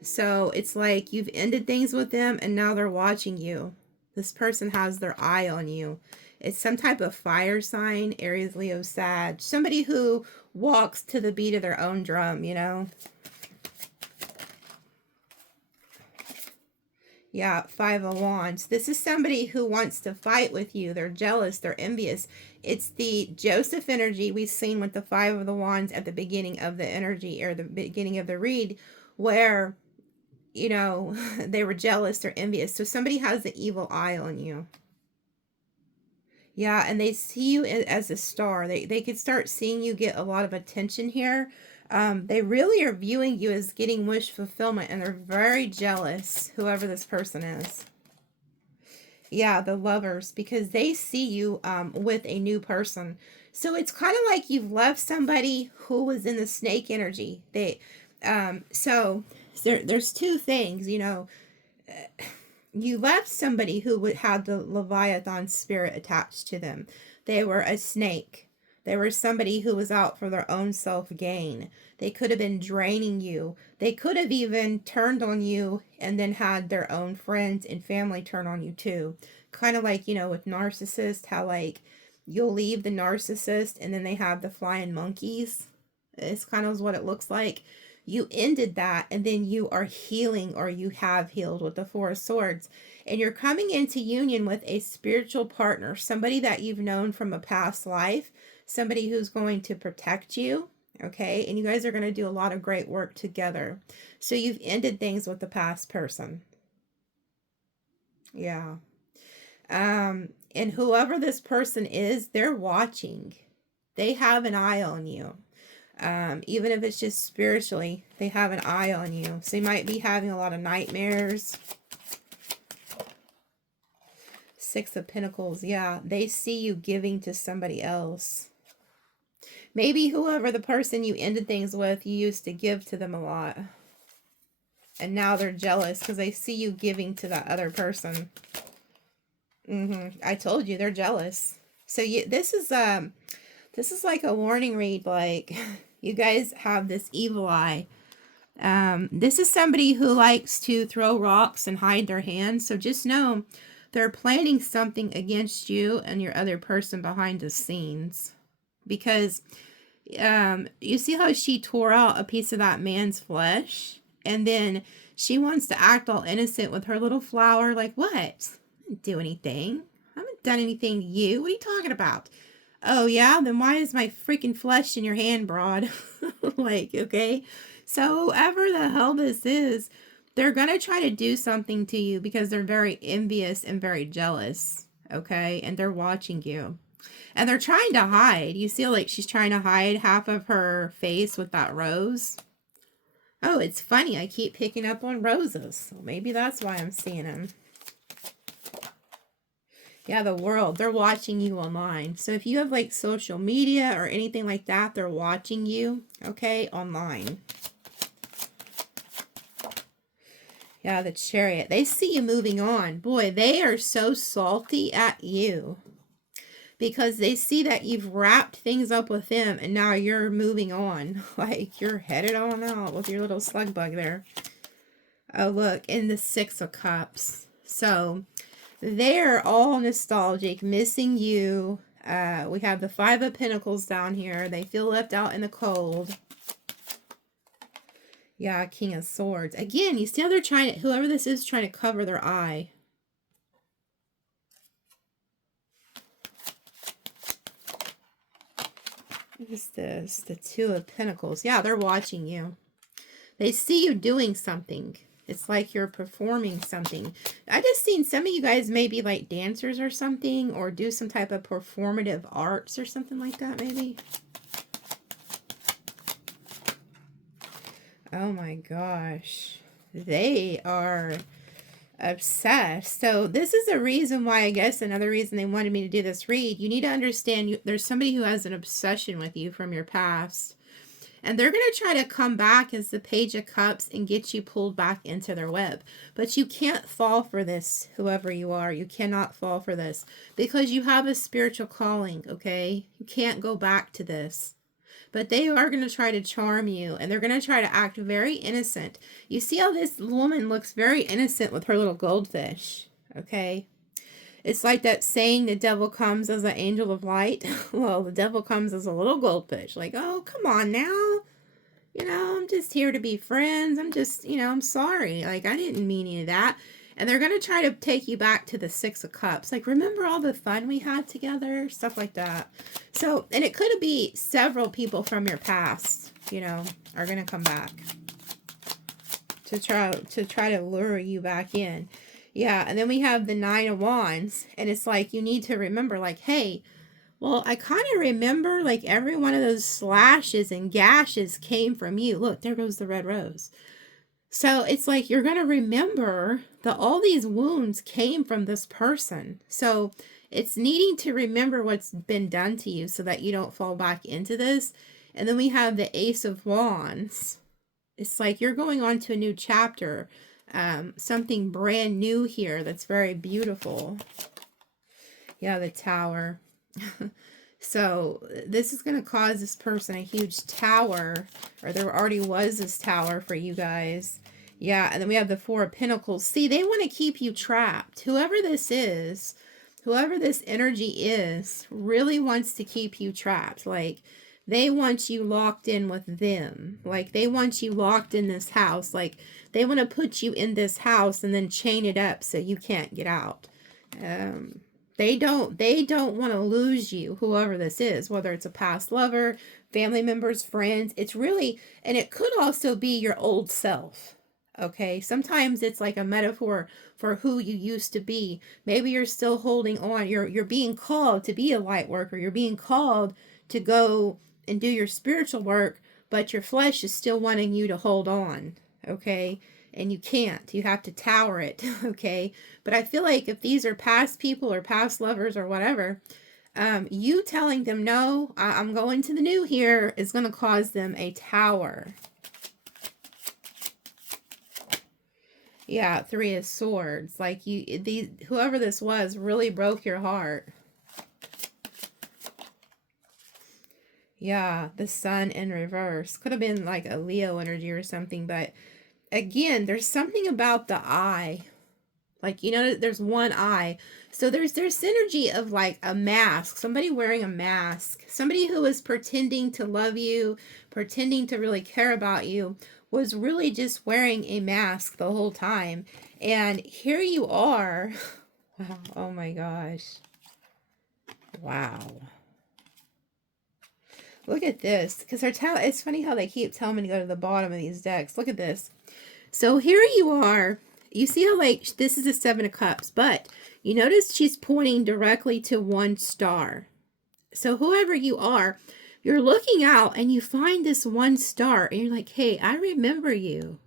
So it's like you've ended things with them and now they're watching you. This person has their eye on you. It's some type of fire sign, Aries, Leo, Sag. Somebody who walks to the beat of their own drum, you know? Yeah, Five of Wands. This is somebody who wants to fight with you. They're jealous. They're envious. It's the Joseph energy we've seen with the Five of the Wands at the beginning of the energy, or the beginning of the read, where, they were jealous. They're envious. So somebody has the evil eye on you. Yeah, and they see you as a star. They could start seeing you get a lot of attention here. They really are viewing you as getting wish fulfillment, and they're very jealous, whoever this person is. Yeah, the Lovers, because they see you with a new person. So it's kind of like you've left somebody who was in the snake energy. So there's two things, you left somebody who had the Leviathan spirit attached to them. They were a snake. They were somebody who was out for their own self-gain. They could have been draining you. They could have even turned on you and then had their own friends and family turn on you too. Kind of like, with narcissists, how like you'll leave the narcissist and then they have the flying monkeys. It's kind of what it looks like. You ended that, and then you are healing, or you have healed with the Four of Swords. And you're coming into union with a spiritual partner, somebody that you've known from a past life, somebody who's going to protect you, okay? And you guys are going to do a lot of great work together. So you've ended things with the past person. Yeah. And whoever this person is, they're watching. They have an eye on you. Even if it's just spiritually, they have an eye on you. So you might be having a lot of nightmares. Six of Pentacles. Yeah, they see you giving to somebody else. Maybe whoever the person you ended things with, you used to give to them a lot. And now they're jealous because they see you giving to that other person. I told you, they're jealous. So this is like a warning read, like you guys have this evil eye. This is somebody who likes to throw rocks and hide their hands. So just know they're planning something against you and your other person behind the scenes. Because you see how she tore out a piece of that man's flesh? And then she wants to act all innocent with her little flower. Like, what? I didn't do anything. I haven't done anything to you. What are you talking about? Oh, yeah? Then why is my freaking flesh in your hand, broad? Like, okay? So whoever the hell this is, they're going to try to do something to you because they're very envious and very jealous, okay? And they're watching you. And they're trying to hide. You see, like, she's trying to hide half of her face with that rose. Oh, it's funny. I keep picking up on roses. So maybe that's why I'm seeing them. Yeah, the world. They're watching you online. So if you have, like, social media or anything like that, they're watching you, okay, online. Yeah, the Chariot. They see you moving on. Boy, they are so salty at you. Because they see that you've wrapped things up with them and now you're moving on. Like you're headed on out with your little slug bug there. Oh, look, in the Six of Cups. So they're all nostalgic, missing you. We have the Five of Pentacles down here. They feel left out in the cold. Yeah, King of Swords. Again, you see how they're trying to, whoever this is trying to cover their eye. What is this? The Two of Pentacles. Yeah, they're watching you. They see you doing something. It's like you're performing something. I just seen some of you guys maybe like dancers or something, or do some type of performative arts or something like that maybe. Oh my gosh. They are obsessed. So this is a reason why, I guess another reason they wanted me to do this read. You need to understand there's somebody who has an obsession with you from your past. And they're going to try to come back as the Page of Cups and get you pulled back into their web. But you can't fall for this, whoever you are. You cannot fall for this. Because you have a spiritual calling, okay? You can't go back to this. But they are going to try to charm you. And they're going to try to act very innocent. You see how this woman looks very innocent with her little goldfish, okay? It's like that saying, the devil comes as an angel of light. Well, the devil comes as a little goldfish. Like, oh, come on now. You know, I'm just here to be friends. I'm just, you know, I'm sorry. Like, I didn't mean any of that. And they're going to try to take you back to the Six of Cups. Like, remember all the fun we had together? Stuff like that. So, and it could be several people from your past, you know, are going to come back to try to lure you back in. Yeah, and then we have the Nine of Wands, and it's like you need to remember, like, hey, well, I kind of remember, like, every one of those slashes and gashes came from you. Look, there goes the red rose. So it's like you're going to remember that all these wounds came from this person. So it's needing to remember what's been done to you so that you don't fall back into this. And then we have the Ace of Wands. It's like you're going on to a new chapter. Something brand new here that's very beautiful. Yeah, the Tower. So this is going to cause this person a huge tower, or there already was this tower for you guys. Yeah, and then we have the Four of Pentacles. See, they want to keep you trapped. Whoever this is, whoever this energy is, really wants to keep you trapped. Like, They want you locked in with them. Like, they want you locked in this house. Like, they want to put you in this house and then chain it up so you can't get out. They don't want to lose you, whoever this is, whether it's a past lover, family members, friends. It's really, and it could also be your old self. Okay, sometimes it's like a metaphor for who you used to be. Maybe you're still holding on. You're being called to be a light worker. You're being called to go and do your spiritual work, but your flesh is still wanting you to hold on. Okay, and you can't. You have to tower it. Okay, but I feel like if these are past people or past lovers or whatever, you telling them no, I'm going to the new here is going to cause them a tower. Yeah, Three of Swords. Like, whoever this was really broke your heart. Yeah, the Sun in reverse. Could have been like a Leo energy or something, but again, there's something about the eye. Like, there's one eye. So there's synergy of like a mask, somebody wearing a mask, somebody who is pretending to love you, pretending to really care about you, was really just wearing a mask the whole time. And here you are. Wow. Oh my gosh. Wow. Look at this. Because it's funny how they keep telling me to go to the bottom of these decks. Look at this. So here you are. You see how, like, this is a Seven of Cups, but you notice she's pointing directly to one star. So whoever you are, you're looking out and you find this one star and you're like, hey, I remember you.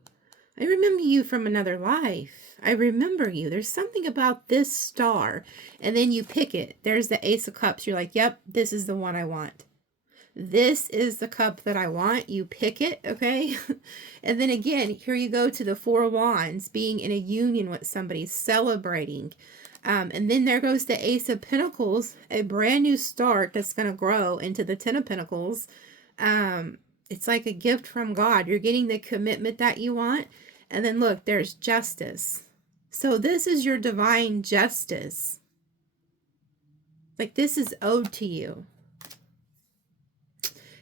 I remember you from another life. I remember you. There's something about this star. And then you pick it. There's the Ace of Cups. You're like, yep, this is the one I want. This is the cup that I want. You pick it, okay? And then again, here you go to the Four of Wands, being in a union with somebody, celebrating. And then there goes the Ace of Pentacles, a brand new start that's going to grow into the Ten of Pentacles. It's like a gift from God. You're getting the commitment that you want. And then look, there's justice. So this is your divine justice. Like, this is owed to you.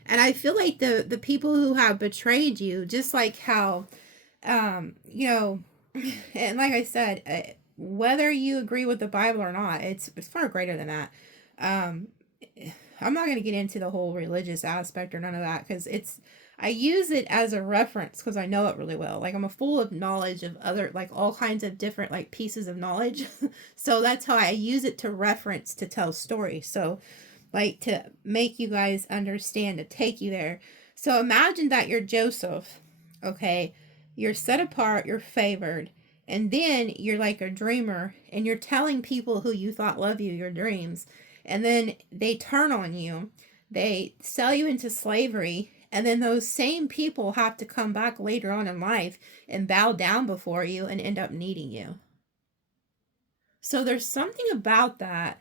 And I feel like the people who have betrayed you, just like how, and like I said, whether you agree with the Bible or not, it's far greater than that. I'm not going to get into the whole religious aspect or none of that, because I use it as a reference because I know it really well. Like, I'm full of knowledge of other, like, all kinds of different, like, pieces of knowledge. So that's how I use it to reference to tell stories. So, like, to make you guys understand, to take you there. So imagine that you're Joseph, okay? You're set apart, you're favored, and then you're like a dreamer, and you're telling people who you thought love you your dreams, and then they turn on you, they sell you into slavery, and then those same people have to come back later on in life and bow down before you and end up needing you. So there's something about that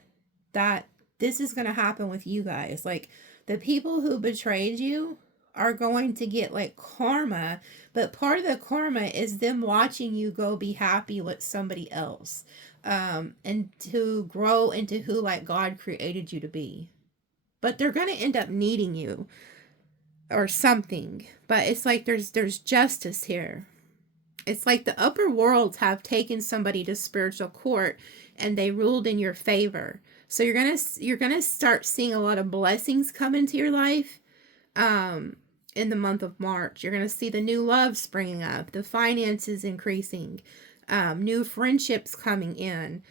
this is going to happen with you guys. Like, the people who betrayed you are going to get like karma, but part of the karma is them watching you go be happy with somebody else, and to grow into who like God created you to be. But they're going to end up needing you or something. But it's like there's justice here. It's like the upper worlds have taken somebody to spiritual court and they ruled in your favor. So you're gonna start seeing a lot of blessings come into your life in the month of March. You're gonna see the new love springing up, the finances increasing, new friendships coming in,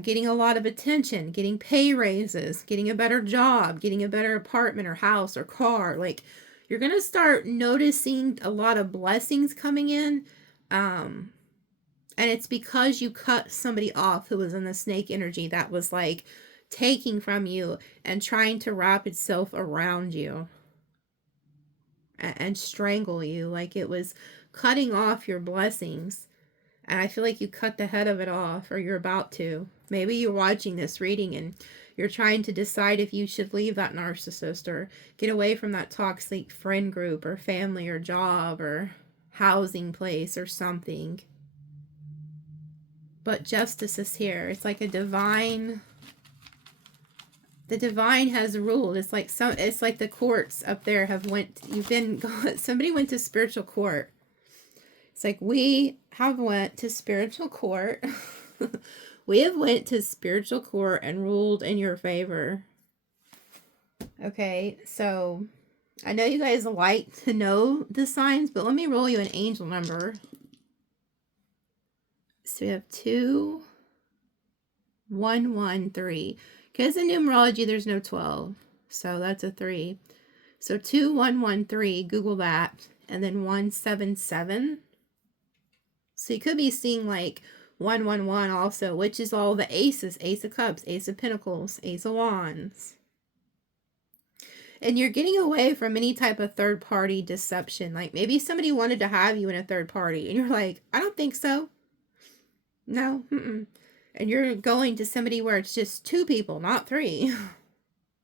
getting a lot of attention, getting pay raises, getting a better job, getting a better apartment or house or car. Like, you're gonna start noticing a lot of blessings coming in. And it's because you cut somebody off who was in the snake energy that was like taking from you and trying to wrap itself around you and strangle you. Like, it was cutting off your blessings. And I feel like you cut the head of it off, or you're about to. Maybe you're watching this reading and you're trying to decide if you should leave that narcissist or get away from that toxic friend group or family or job or housing place or something. But justice is here. It's like a divine The divine has ruled. It's like it's like the courts up there have somebody went to spiritual court. It's like we have went to spiritual court. We have went to spiritual court and ruled in your favor. Okay, so I know you guys like to know the signs, but let me roll you an angel number. So we have 2, 1, 1, 3. Because in numerology, there's no 12. So that's a 3. So 2, 1, 1, 3. Google that. And then 177. So you could be seeing like 111 also, which is all the aces. Ace of Cups, Ace of Pentacles, Ace of Wands. And you're getting away from any type of third-party deception. Like maybe somebody wanted to have you in a third party. And you're like, I don't think so. No. And you're going to somebody where it's just 2 people, not 3.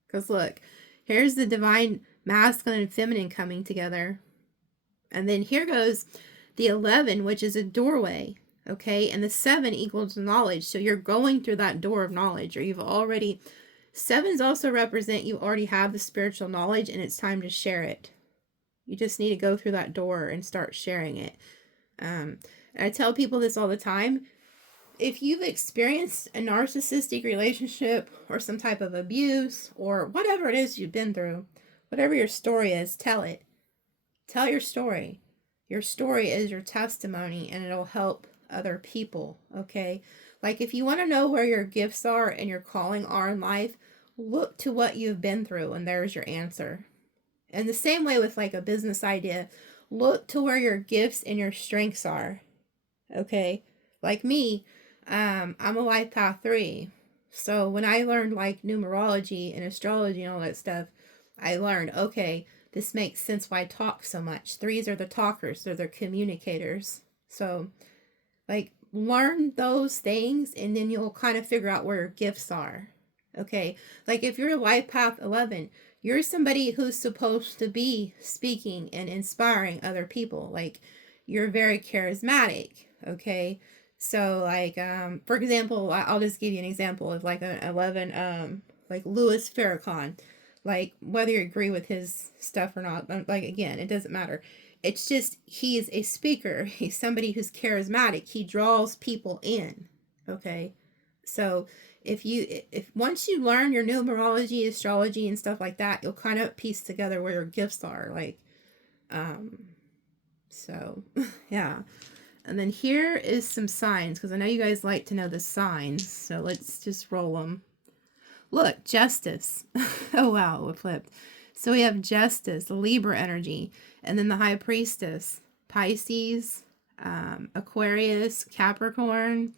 Because look, here's the divine masculine and feminine coming together. And then here goes the 11, which is a doorway. Okay. And the 7 equals knowledge. So you're going through that door of knowledge, or you've already. 7s also represent you already have the spiritual knowledge and it's time to share it. You just need to go through that door and start sharing it. And I tell people this all the time. If you've experienced a narcissistic relationship or some type of abuse or whatever it is you've been through, whatever your story is, tell it. Tell your story. Your story is your testimony and it'll help other people, okay? Like if you want to know where your gifts are and your calling are in life, look to what you've been through and there's your answer. And the same way with like a business idea, look to where your gifts and your strengths are, okay? Like me, I'm a life path 3. So when I learned like numerology and astrology and all that stuff, I learned, okay, this makes sense why I talk so much. 3s are the talkers. They're the communicators. So like learn those things and then you'll kind of figure out where your gifts are. Okay. Like if you're a life path 11, you're somebody who's supposed to be speaking and inspiring other people. Like you're very charismatic. Okay. So like, for example, I'll just give you an example of like an 11, like Louis Farrakhan, like whether you agree with his stuff or not, like, again, it doesn't matter. It's just, he is a speaker. He's somebody who's charismatic. He draws people in. Okay. So if once you learn your numerology, astrology and stuff like that, you'll kind of piece together where your gifts are. Like, so yeah. And then here is some signs, because I know you guys like to know the signs. So let's just roll them. Look, Justice. Oh, wow, it flipped. So we have Justice, Libra energy, and then the High Priestess, Pisces, Aquarius, Capricorn.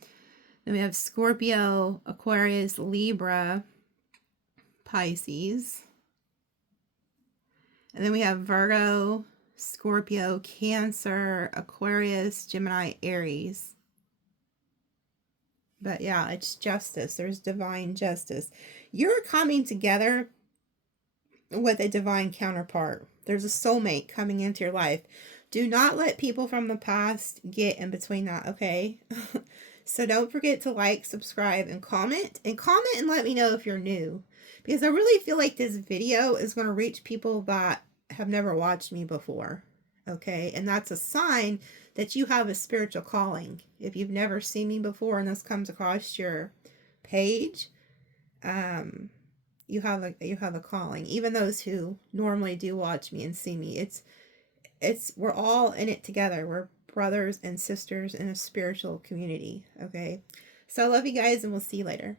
Then we have Scorpio, Aquarius, Libra, Pisces. And then we have Virgo, Scorpio, Cancer, Aquarius, Gemini, Aries. But yeah, it's justice. There's divine justice. You're coming together with a divine counterpart. There's a soulmate coming into your life. Do not let people from the past get in between that, okay? So don't forget to like, subscribe, and comment. And comment and let me know if you're new. Because I really feel like this video is going to reach people that have never watched me before. Okay? And that's a sign that you have a spiritual calling. If you've never seen me before and this comes across your page, you have a calling. Even those who normally do watch me and see me, we're all in it together. We're brothers and sisters in a spiritual community. Okay, so I love you guys and we'll see you later.